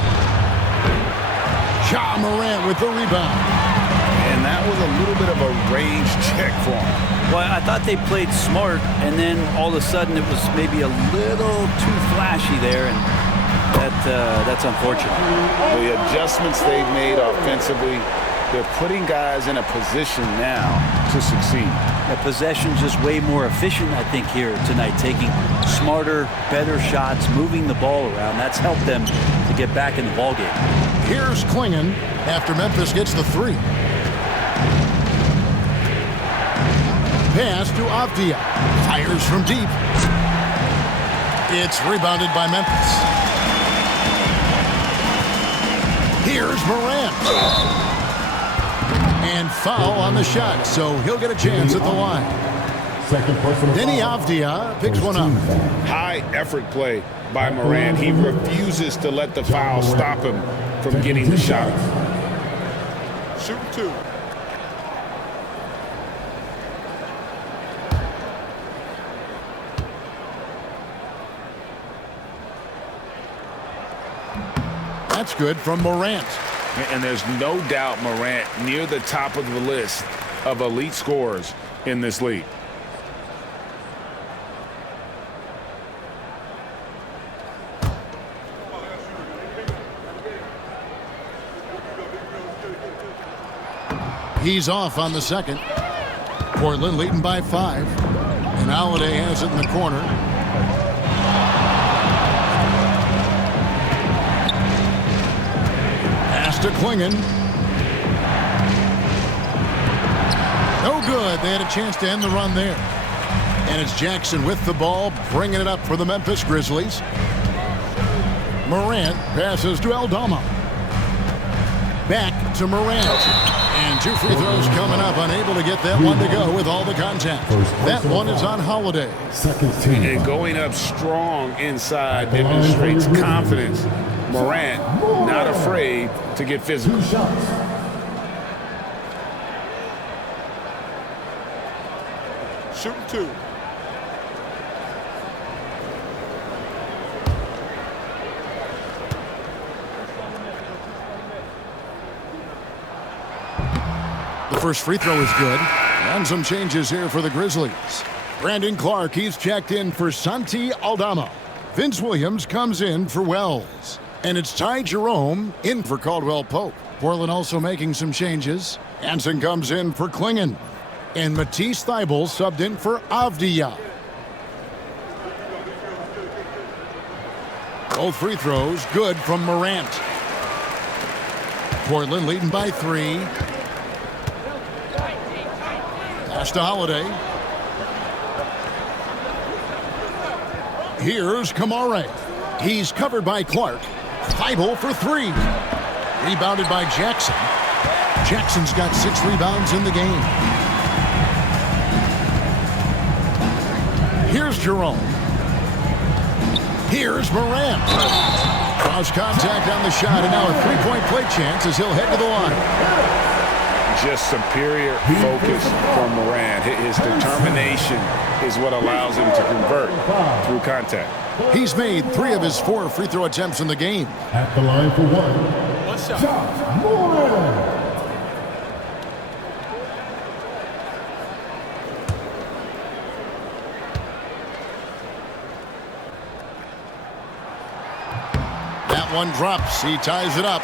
Ja Morant with the rebound. And that was a little bit of a range check for him. Well, I thought they played smart, and then all of a sudden it was maybe a little too flashy there, and that's unfortunate. The adjustments they've made offensively, they're putting guys in a position now to succeed. The possession's just way more efficient, I think, here tonight, taking smarter, better shots, moving the ball around. That's helped them to get back in the ballgame. Here's Klingon after Memphis gets the 3. Pass to Avdia. Fires from deep. It's rebounded by Memphis. Here's Morant. And foul on the shot, so he'll get a chance at the line. Denny Avdia picks one up. High effort play by Morant. He refuses to let the foul stop him from getting the shot. Shoot 2. That's good from Morant. And there's no doubt Morant near the top of the list of elite scorers in this league. He's off on the second. Portland leading by 5. And Holiday has it in the corner. Pass to Klingon. No good. They had a chance to end the run there. And it's Jackson with the ball, bringing it up for the Memphis Grizzlies. Morant passes to Aldama. Back to Morant. And 2 free throws coming up, unable to get that one to go with all the contact. That one is on Holiday. And going up strong inside demonstrates confidence. Morant not afraid to get physical. Shooting 2. The first free throw is good. And some changes here for the Grizzlies. Brandon Clark, he's checked in for Santi Aldama. Vince Williams comes in for Wells. And it's Ty Jerome in for Caldwell Pope. Portland also making some changes. Anson comes in for Klingon. And Matisse Thybulle subbed in for Avdia. Both free throws good from Morant. Portland leading by 3. Pass to Holiday. Here's Kamare. He's covered by Clark. Thybulle for 3. Rebounded by Jackson. Jackson's got 6 rebounds in the game. Here's Jerome. Here's Morant. Cross contact on the shot, and now a 3-point play chance as he'll head to the line. Just superior focus from Morant. His determination is what allows him to convert through contact. He's made 3 of his 4 free throw attempts in the game. At the line for 1. Shot Morant. That one drops. He ties it up.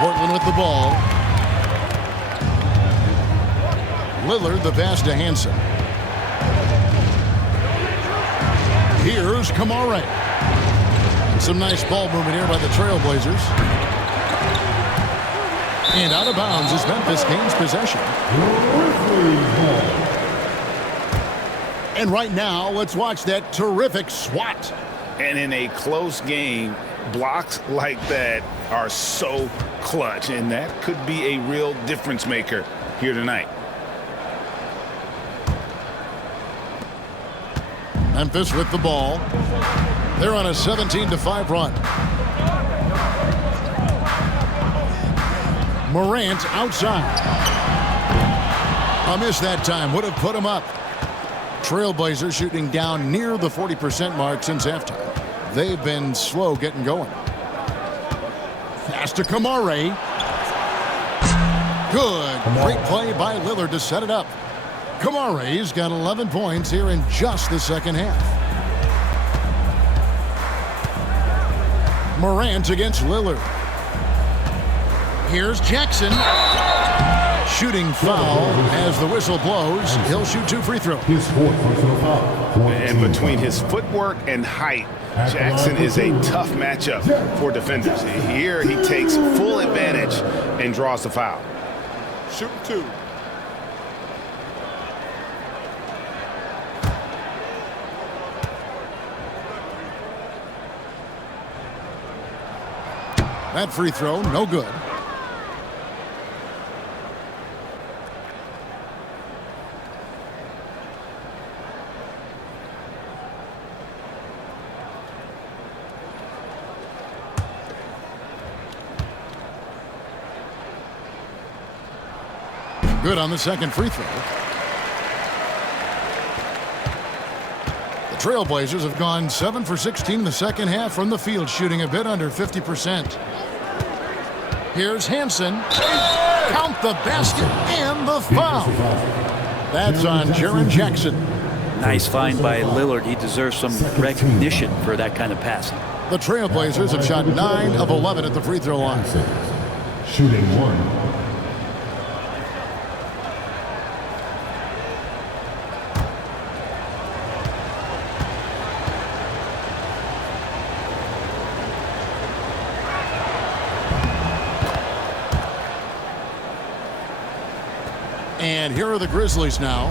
Portland with the ball. Lillard the pass to Hansen. Here's Kamare. Some nice ball movement here by the Trailblazers. And out of bounds as Memphis gains possession. And right now, let's watch that terrific swat. And in a close game, blocks like that are so clutch, and that could be a real difference maker here tonight. Memphis with the ball. They're on a 17-5 run. Morant outside. A miss that time. Would have put him up. Trailblazers shooting down near the 40% mark since halftime. They've been slow getting going. Pass to Kamare. Good. Great play by Lillard to set it up. Kamare's got 11 points here in just the second half. Morant against Lillard. Here's Jackson. Shooting foul as the whistle blows. He'll shoot 2 free throws. And between his footwork and height, Jackson is a tough matchup for defenders. Here he takes full advantage and draws the foul. Shooting 2. That free throw, no good. Good on the second free throw. The Trailblazers have gone 7 for 16 the second half from the field, shooting a bit under 50%. Here's Hansen. Count the basket and the foul. That's on Jaren Jackson. Nice find by Lillard. He deserves some recognition for that kind of passing. The Trailblazers have shot 9 of 11 at the free throw line. Shooting 1. And here are the Grizzlies now.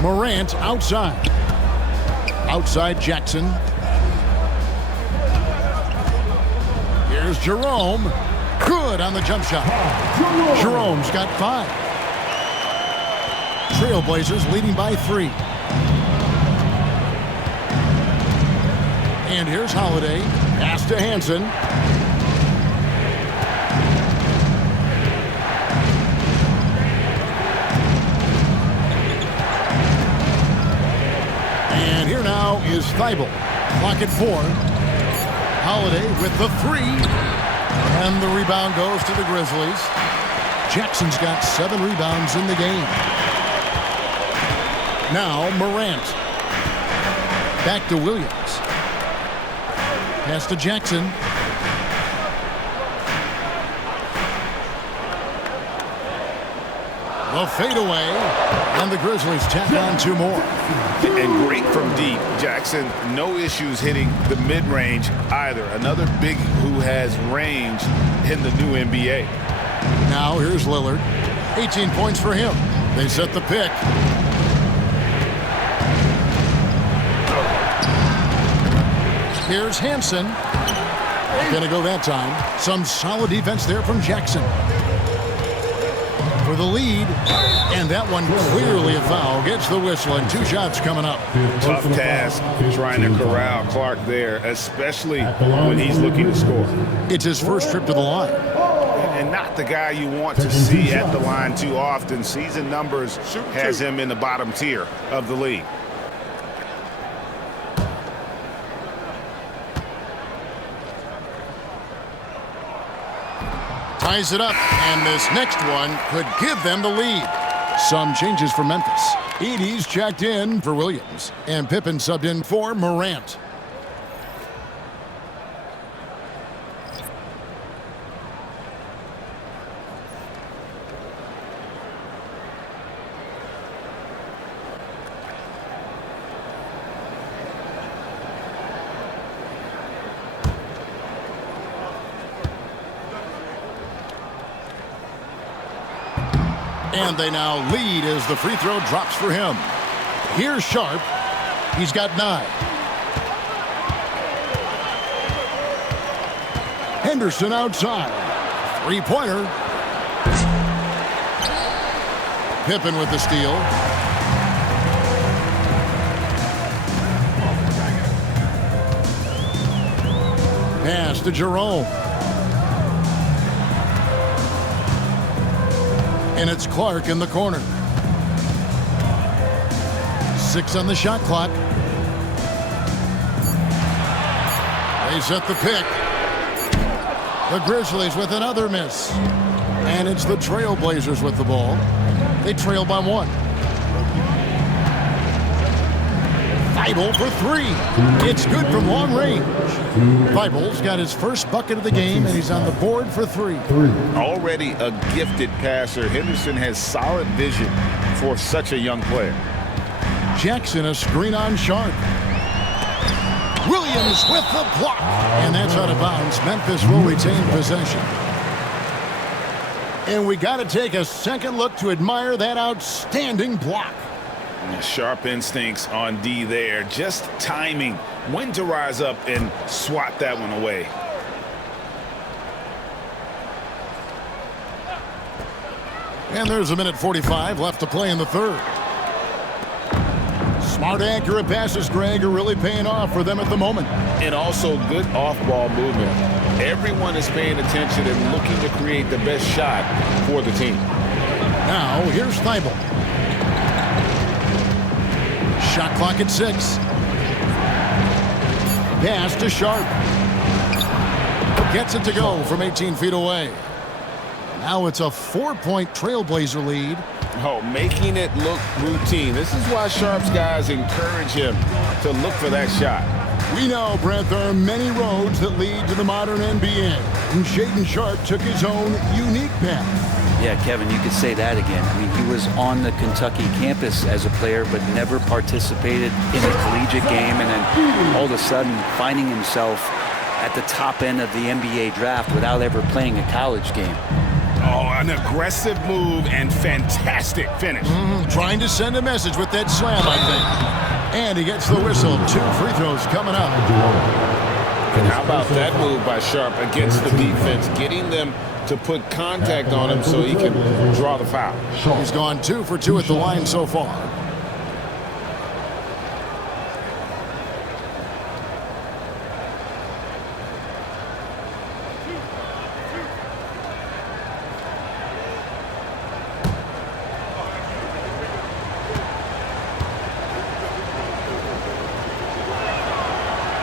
Morant outside. Outside Jackson. Here's Jerome. Good on the jump shot. Jerome's got 5. Trailblazers leading by 3. And here's Holiday. Pass to Hansen. And here now is Thybulle. Clock at 4. Holiday with the 3. And the rebound goes to the Grizzlies. Jackson's got 7 rebounds in the game. Now Morant. Back to Williams. Pass to Jackson. The fadeaway, and the Grizzlies tack on 2 more. And great from deep. Jackson, no issues hitting the mid-range either. Another big who has range in the new NBA. Now here's Lillard. 18 points for him. They set the pick. Here's Hansen. Gonna go that time. Some solid defense there from Jackson. For the lead, and that one clearly a foul. Gets the whistle, and 2 shots coming up. Tough task trying to corral Clark there, especially when he's looking to score. It's his first trip to the line. And not the guy you want to see at the line too often. Season numbers has him in the bottom tier of the league. Ties it up, and this next one could give them the lead. Some changes for Memphis. Edey's checked in for Williams, and Pippen subbed in for Morant. And they now lead as the free throw drops for him. Here's Sharp. He's got 9. Henderson outside. 3-pointer. Pippen with the steal. Pass to Jerome. And it's Clark in the corner. 6 on the shot clock. They set the pick. The Grizzlies with another miss. And it's the Trailblazers with the ball. They trail by 1. Thibault for 3. It's good from long range. Thibault's got his first bucket of the game, and he's on the board for 3. Already a gifted passer, Henderson has solid vision for such a young player. Jackson a screen on Sharp. Williams with the block. And that's out of bounds. Memphis will retain possession. And we got to take a second look to admire that outstanding block. Sharp instincts on D there. Just timing when to rise up and swat that one away. And there's a minute 45 left to play in the third. Smart, accurate passes, Greg, are really paying off for them at the moment. And also good off-ball movement. Everyone is paying attention and looking to create the best shot for the team. Now, here's Thibault. Shot clock at 6. Pass to Sharp. Gets it to go from 18 feet away. Now it's a 4-point Trailblazer lead. Oh, making it look routine. This is why Sharp's guys encourage him to look for that shot. We know, Brent, there are many roads that lead to the modern NBA. And Shaedon Sharp took his own unique path. Yeah, Kevin, you could say that again. I mean, he was on the Kentucky campus as a player, but never participated in a collegiate game. And then all of a sudden finding himself at the top end of the NBA draft without ever playing a college game. Oh, an aggressive move and fantastic finish. Trying to send a message with that slam, I think. And he gets the whistle. 2 free throws coming up. And how about that move by Sharp against the defense, getting them to put contact on him so he can draw the foul. He's gone 2 for 2 at the line so far.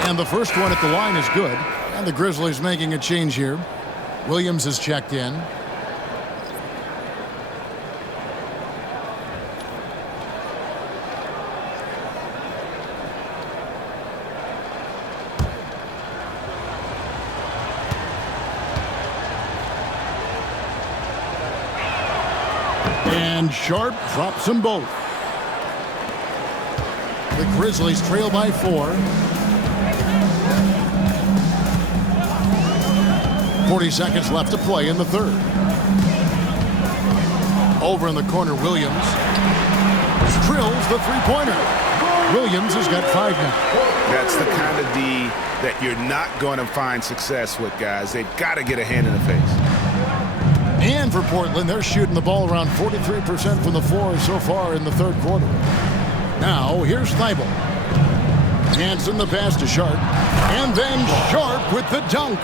And the first one at the line is good. And the Grizzlies making a change here. Williams is checked in. And And Sharp drops them both. The Grizzlies trail by 4. 40 seconds left to play in the third. Over in the corner, Williams drills the three-pointer. Williams has got 5 now. That's the kind of D that you're not going to find success with, guys. They've got to get a hand in the face. And for Portland, they're shooting the ball around 43% from the floor so far in the third quarter. Now, here's Thibault. Hands in the pass to Sharp. And then Sharp with the dunk.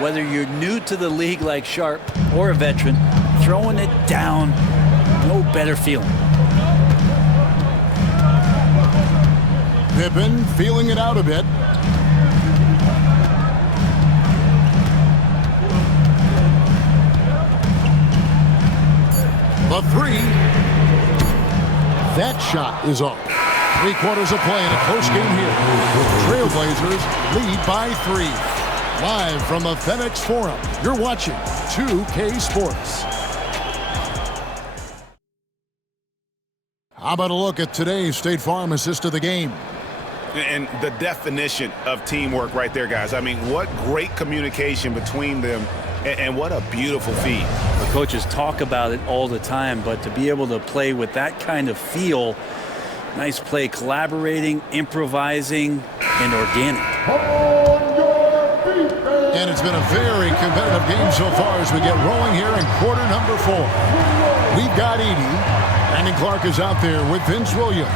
Whether you're new to the league like Sharp or a veteran, throwing it down, no better feeling. Pippen feeling it out a bit. The three. That shot is off. 3 quarters of play in a close game here. Trailblazers lead by 3. Live from the FedEx Forum, you're watching 2K Sports. How about a look at today's State Farm assist of the game? And the definition of teamwork right there, guys. I mean, what great communication between them, and what a beautiful feed. The coaches talk about it all the time, but to be able to play with that kind of feel, nice play, collaborating, improvising, and organic. And it's been a very competitive game so far as we get rolling here in quarter number 4. We've got Edey. Brandon Clark is out there with Vince Williams.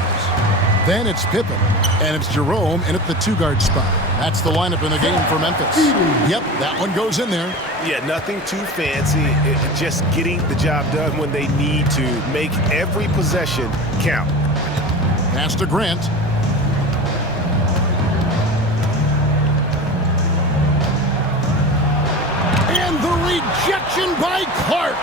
Then it's Pippen, and it's Jerome in at the 2-guard spot. That's the lineup in the game for Memphis. Yep, that one goes in there. Yeah, nothing too fancy. Just getting the job done when they need to. Make every possession count. Pass to Grant. And the rejection by Clark.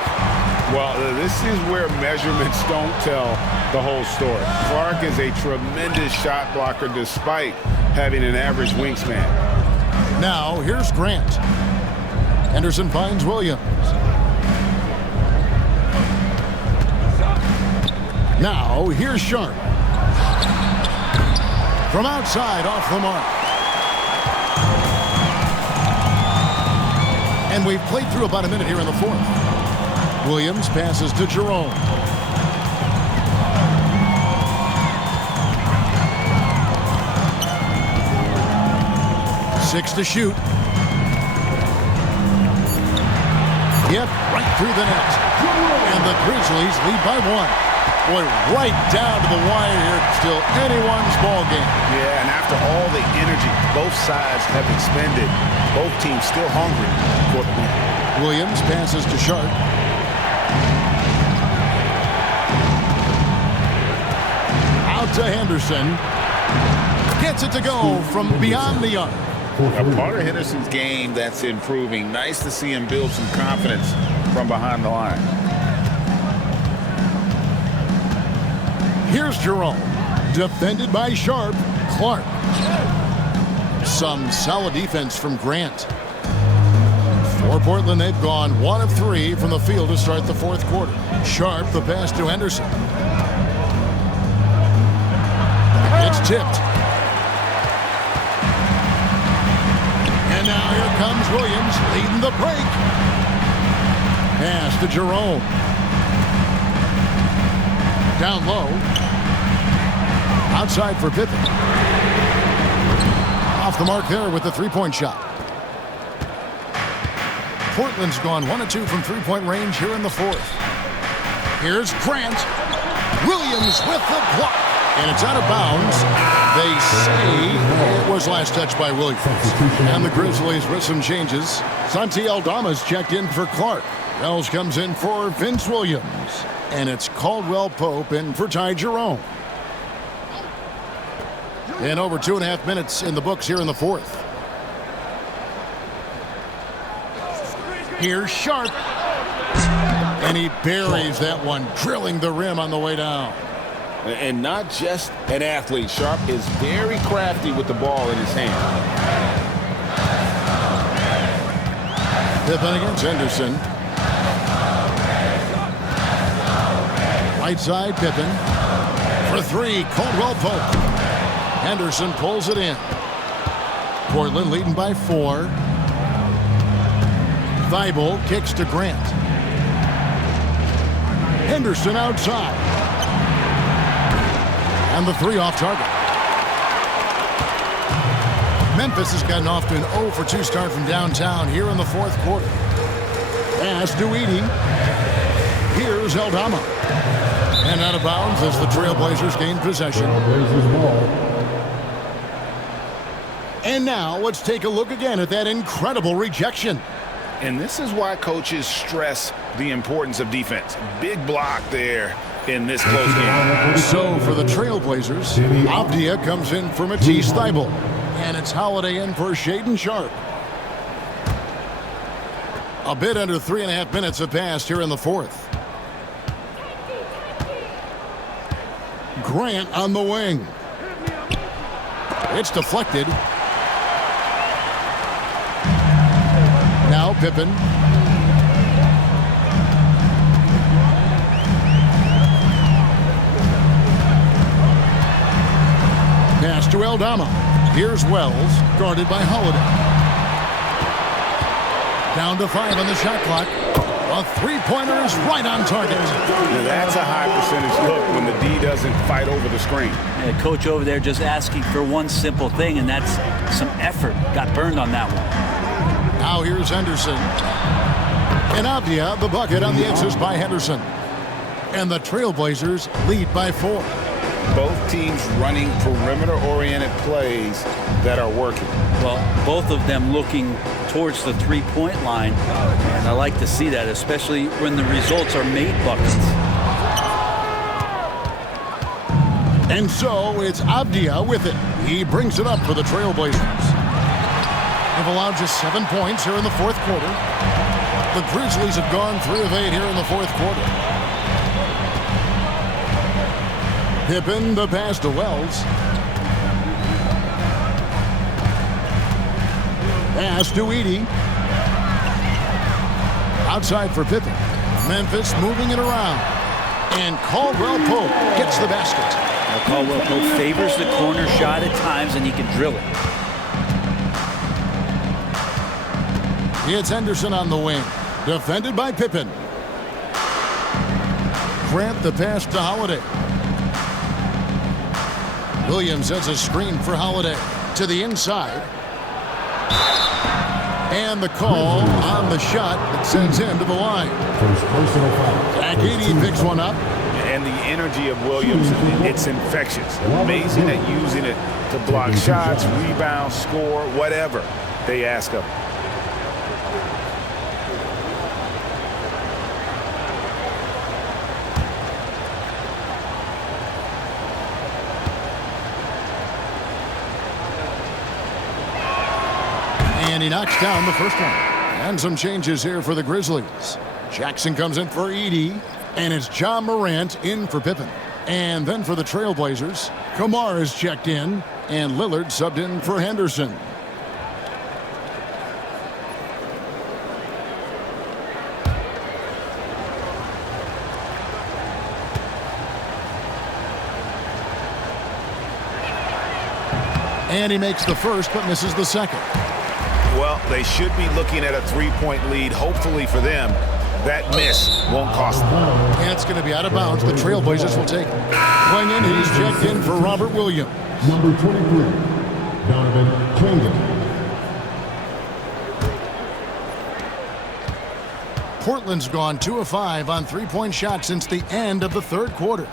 Well, this is where measurements don't tell the whole story. Clark is a tremendous shot blocker despite having an average wingspan. Now, here's Grant. Henderson finds Williams. Now, here's Sharp. From outside, off the mark. And we've played through about a minute here in the fourth. Williams passes to Jerome. Six to shoot. Yep, right through the net. And the Grizzlies lead by 1. Boy, right down to the wire here. Still anyone's ball game. Yeah, and after all the energy both sides have expended, both teams still hungry for the win. Williams passes to Sharp. Out to Henderson. Gets it to go from beyond the arc. A part of Henderson's game that's improving. Nice to see him build some confidence from behind the line. Here's Jerome. Defended by Sharp. Clark. Some solid defense from Grant. For Portland, they've gone 1 of 3 from the field to start the fourth quarter. Sharp, the pass to Henderson. It's tipped. And now here comes Williams leading the break. Pass to Jerome. Down low. Outside for Pippen. Off the mark there with the three-point shot. Portland's gone 1 of 2 from three-point range here in the fourth. Here's Grant. Williams with the block. And it's out of bounds. They say it was last touched by Williams. And the Grizzlies with some changes. Santi Aldama's checked in for Clark. Wells comes in for Vince Williams. And it's Caldwell Pope in for Ty Jerome. And over 2.5 minutes in the books here in the fourth. Here's Sharp. And he buries that one, drilling the rim on the way down. And not just an athlete. Sharp is very crafty with the ball in his hand. Pippen against Henderson. Right side, Pippen. For three, Caldwell Pope. Henderson pulls it in. Portland leading by 4. Thibault kicks to Grant. Henderson outside. And the 3 off target. Memphis has gotten off to an 0 for 2 start from downtown here in the 4th quarter. Pass to Edey. Here's Eldama. And out of bounds as the Trailblazers gain possession. And now let's take a look again at that incredible rejection. And this is why coaches stress the importance of defense. Big block there in this close game. So for the Trailblazers, Avdia comes in for Matisse Thybulle. And it's Holiday in for Shaden Sharp. A bit under 3.5 minutes have passed here in the 4th. Grant on the wing. It's deflected. Now Pippen. Pass to Eldama. Here's Wells, guarded by Holiday. Down to 5 on the shot clock. A 3-pointer is right on target. Now that's a high percentage look when the D doesn't fight over the screen. And the coach over there just asking for one simple thing, and that's some effort. Got burned on that one. Now here's Henderson. And Avdia, the bucket on the assist by Henderson. And the Trailblazers lead by 4. Both teams running perimeter-oriented plays that are working. Well, both of them looking towards the 3-point line, and I like to see that, especially when the results are made buckets. And so it's Avdia with it. He brings it up for the Trailblazers. They've allowed just 7 points here in the 4th quarter. The Grizzlies have gone 3 of 8 here in the 4th quarter. Pippen, the pass to Wells. Pass to Edey. Outside for Pippen. Memphis moving it around. And Caldwell Pope gets the basket. Now, Caldwell Pope favors the corner shot at times, and he can drill it. It's Henderson on the wing. Defended by Pippen. Grant the pass to Holiday. Williams has a screen for Holiday to the inside. And the call on the shot that sends him to the line. Zach Edey picks one up. And the energy of Williams, it's infectious. Amazing at using it to block shots, rebound, score, whatever they ask of him. And he knocks down the first one. And some changes here for the Grizzlies. Jackson comes in for Edey. And it's John Morant in for Pippen. And then for the Trailblazers, Kamar is checked in. And Lillard subbed in for Henderson. And he makes the first but misses the second. Well, they should be looking at a 3-point lead, hopefully for them. That miss won't cost them. And it's going to be out of bounds. The Trailblazers will take it. Playing in, he's checked in for Robert Williams. Number 23, Donovan Clingan. Portland's gone 2 of 5 on 3-point shots since the end of the 3rd quarter.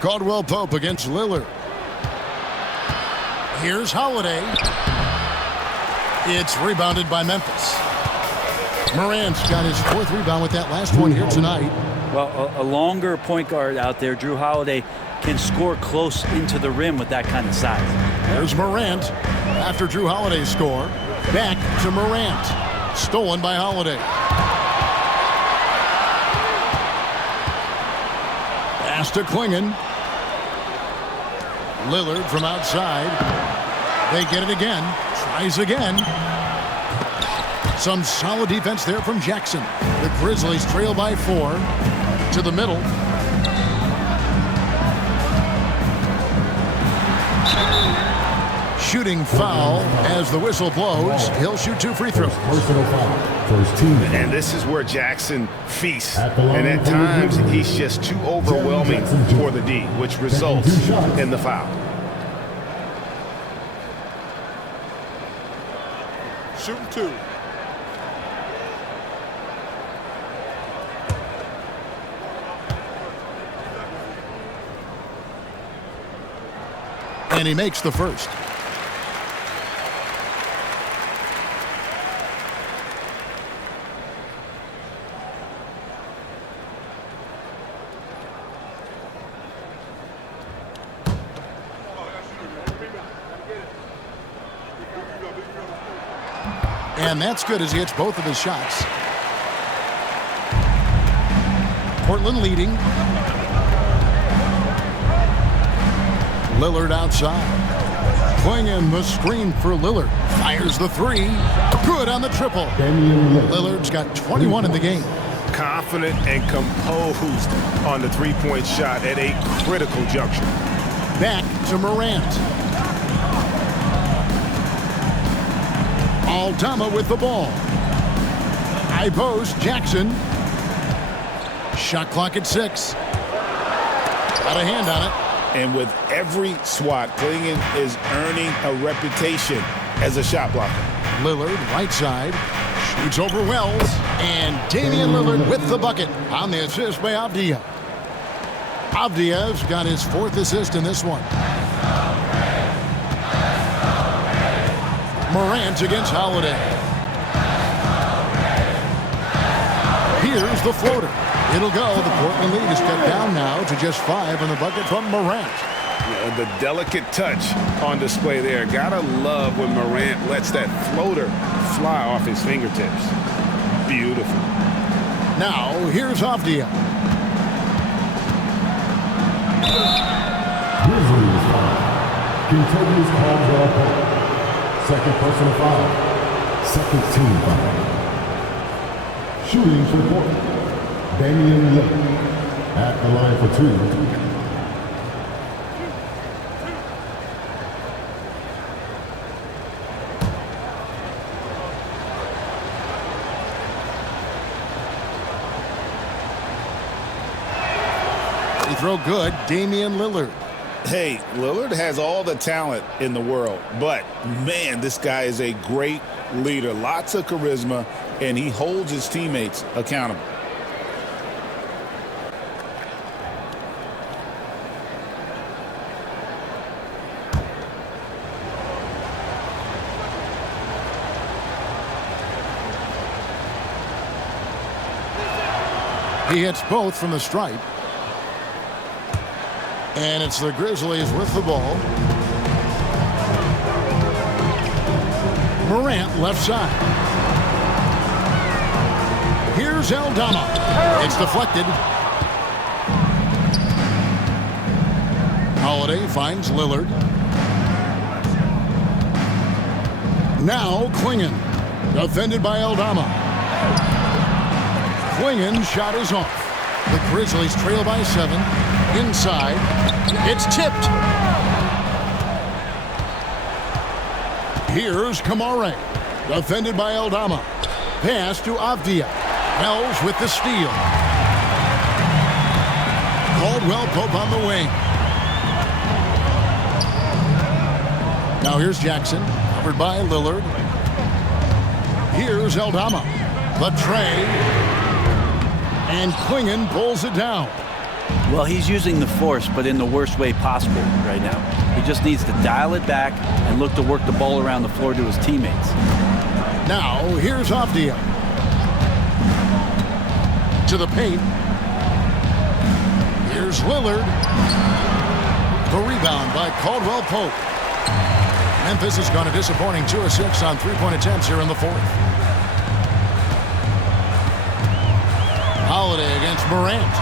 Caldwell Pope against Lillard. Here's Holiday. It's rebounded by Memphis. Morant's got his 4th rebound with that last one here tonight. Well, a longer point guard out there, Drew Holiday, can score close into the rim with that kind of size. There's Morant after Drew Holiday's score. Back to Morant. Stolen by Holiday. Pass to Clingan. Lillard from outside. They get it again. Tries again. Some solid defense there from Jackson. The Grizzlies trail by 4 to the middle. Shooting foul as the whistle blows. He'll shoot 2 free throws. Personal foul. First team. And this is where Jackson feasts. And at times, he's just too overwhelming for the D, which results in the foul. Shooting 2. And he makes the first. And that's good as he hits both of his shots. Portland leading. Lillard outside. Swinging the screen for Lillard. Fires the 3. Good on the triple. Lillard's got 21 in the game. Confident and composed on the three-point shot at a critical juncture. Back to Morant. Aldama with the ball. High post, Jackson. Shot clock at 6. Got a hand on it. And with every swat, Clingan is earning a reputation as a shot blocker. Lillard, right side. Shoots over Wells. And Damian Lillard with the bucket on the assist by Avdija. Avdija's got his 4th assist in this one. Morant against Holiday. Here's the floater. It'll go. The Portland lead is cut down now to just 5 on the bucket from Morant. Yeah, the delicate touch on display there. Gotta love when Morant lets that floater fly off his fingertips. Beautiful. Now, here's Avdija. Grizzlies foul. Continues Caldwell Pope. Second personal foul. Second team foul. Shooting for Portland. Damian Lillard at the line for 2. Free throw good. Damian Lillard. Hey, Lillard has all the talent in the world, but man, this guy is a great leader. Lots of charisma, and he holds his teammates accountable. He hits both from the stripe. And it's the Grizzlies with the ball. Morant left side. Here's Aldama. It's deflected. Holiday finds Lillard. Now Clingan. Defended by Aldama. Clingan's shot is off. The Grizzlies trail by 7. Inside. It's tipped. Here's Kamare. Defended by Aldama. Pass to Avdija. Wells with the steal. Caldwell Pope on the wing. Now here's Jackson. Covered by Lillard. Here's Aldama. The tray. And Clingan pulls it down. Well, he's using the force, but in the worst way possible right now. He just needs to dial it back and look to work the ball around the floor to his teammates. Now, here's Avdija. To the paint. Here's Lillard. The rebound by Caldwell Pope. Memphis has gone a disappointing 2 of 6 on three-point attempts here in the 4th. Holiday against Morant.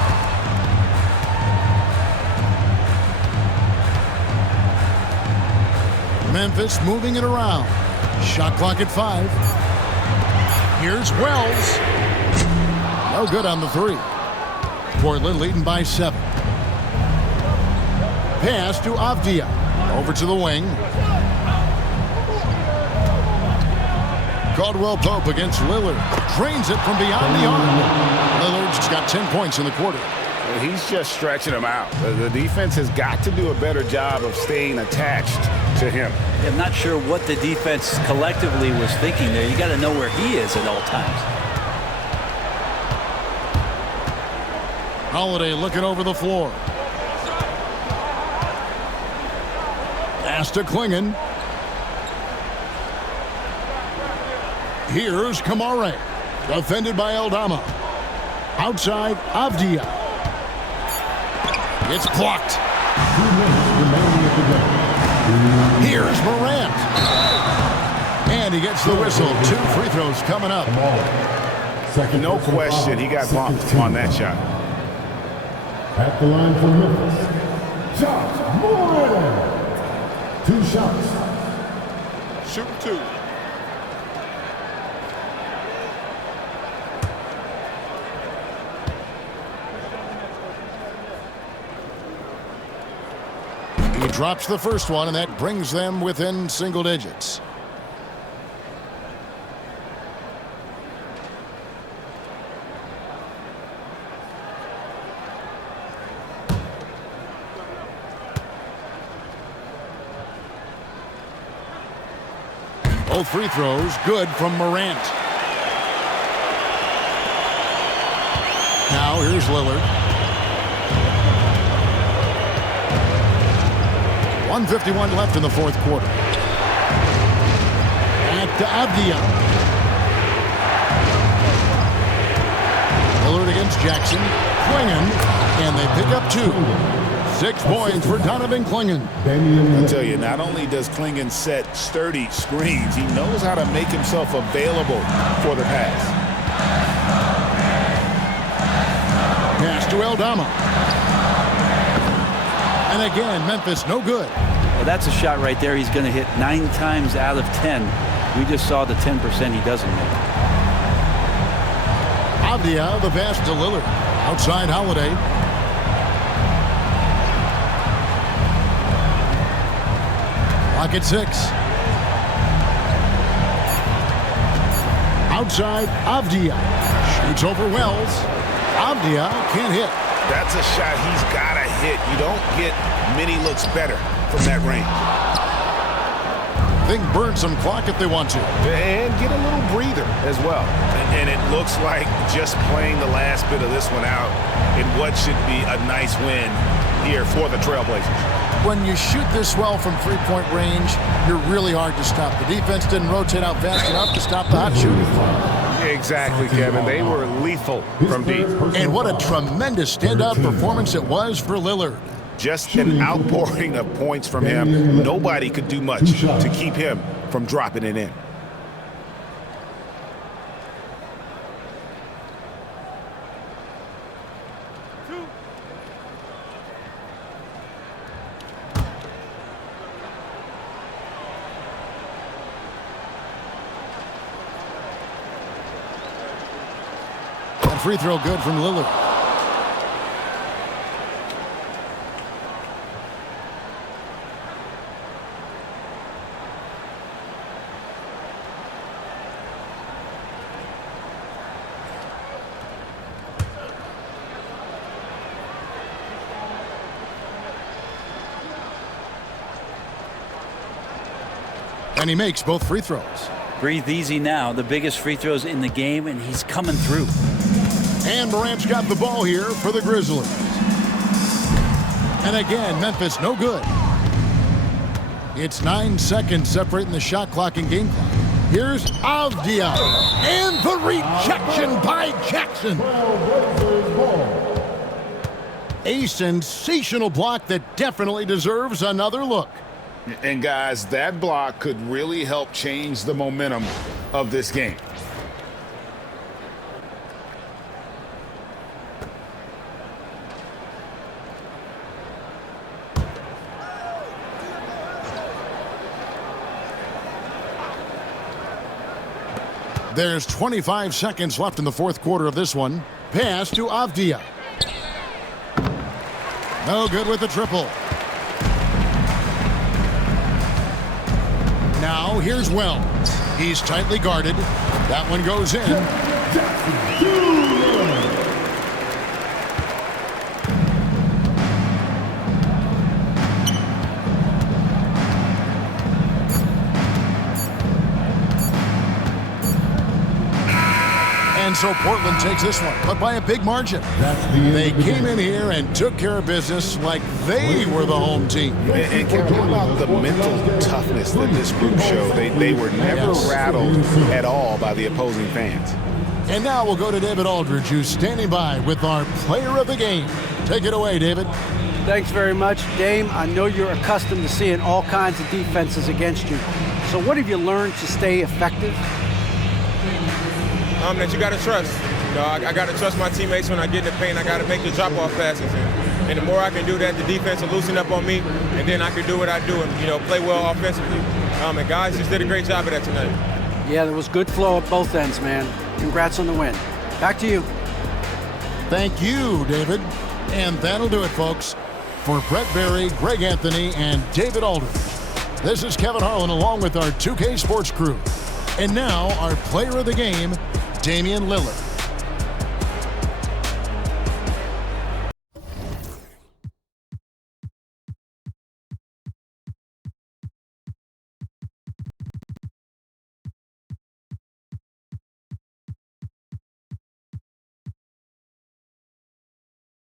Memphis moving it around. Shot clock at 5. Here's Wells. No good on the three. Portland leading by 7. Pass to Avdia. Over to the wing. Caldwell Pope against Lillard. Drains it from beyond the arc. Lillard's got 10 points in the quarter. He's just stretching him out. The defense has got to do a better job of staying attached to him. I'm not sure what the defense collectively was thinking there. You got to know where he is at all times. Holiday looking over the floor. Pass to Klingon. Here's Kamare. Defended by Eldama. Outside, Avdia. It's blocked. Here's Morant. And he gets the whistle. 2 free throws coming up. No question he got bumped on that shot. At the line for Memphis, Josh Morant. 2 shots. Shooting 2. He drops the first one, and that brings them within single digits. Both free throws good from Morant. Now here's Lillard. 1:51 left in the fourth quarter. Back to Avdia. Lillard against Jackson. Klingon, and they pick up 2. 6 points for Donovan Klingon. I'll tell you, not only does Klingon set sturdy screens, he knows how to make himself available for the pass. Pass to Eldama. And again, Memphis no good. Well, that's a shot right there he's going to hit 9 times out of 10. We just saw the 10% he doesn't make. Avdia, the pass to Lillard. Outside Holiday. Clock at 6. Outside Avdia. Shoots over Wells. Avdia can't hit. That's a shot he's got to hit. You don't get many looks better from that range. They can burn some clock if they want to. And get a little breather as well. And it looks like just playing the last bit of this one out in what should be a nice win here for the Trailblazers. When you shoot this well from three-point range, you're really hard to stop. The defense didn't rotate out fast enough to stop the hot shooting. Exactly, Kevin. They were lethal from deep. And what a tremendous standout performance it was for Lillard. Just an outpouring of points from him. Nobody could do much to keep him from dropping it in. Free throw good from Lillard. And he makes both free throws. Breathe easy now. The biggest free throws in the game, and he's coming through. And Morant's got the ball here for the Grizzlies. And again, Memphis no good. It's 9 seconds separating the shot clock and game clock. Here's Avdia. And the rejection by Jackson. A sensational block that definitely deserves another look. And guys, that block could really help change the momentum of this game. There's 25 seconds left in the fourth quarter of this one. Pass to Avdia. No good with the triple. Now here's Wells. He's tightly guarded. That one goes in. And so Portland takes this one, but by a big margin. They came in here and took care of business like they were the home team. And Kevin, how about the mental toughness that this group showed? They were never rattled at all by the opposing fans. And now we'll go to David Aldridge, who's standing by with our player of the game. Take it away, David. Thanks very much, Dame. I know you're accustomed to seeing all kinds of defenses against you. So what have you learned to stay effective? That you got to trust. You know, I got to trust my teammates when I get in the paint. I got to make the drop-off passes. And the more I can do that, the defense will loosen up on me, and then I can do what I do and, you know, play well offensively. And guys just did a great job of that tonight. Yeah, there was good flow at both ends, man. Congrats on the win. Back to you. Thank you, David. And that'll do it, folks. For Brett Berry, Greg Anthony, and David Aldridge, this is Kevin Harlan along with our 2K Sports crew. And now our player of the game, Damian Lillard.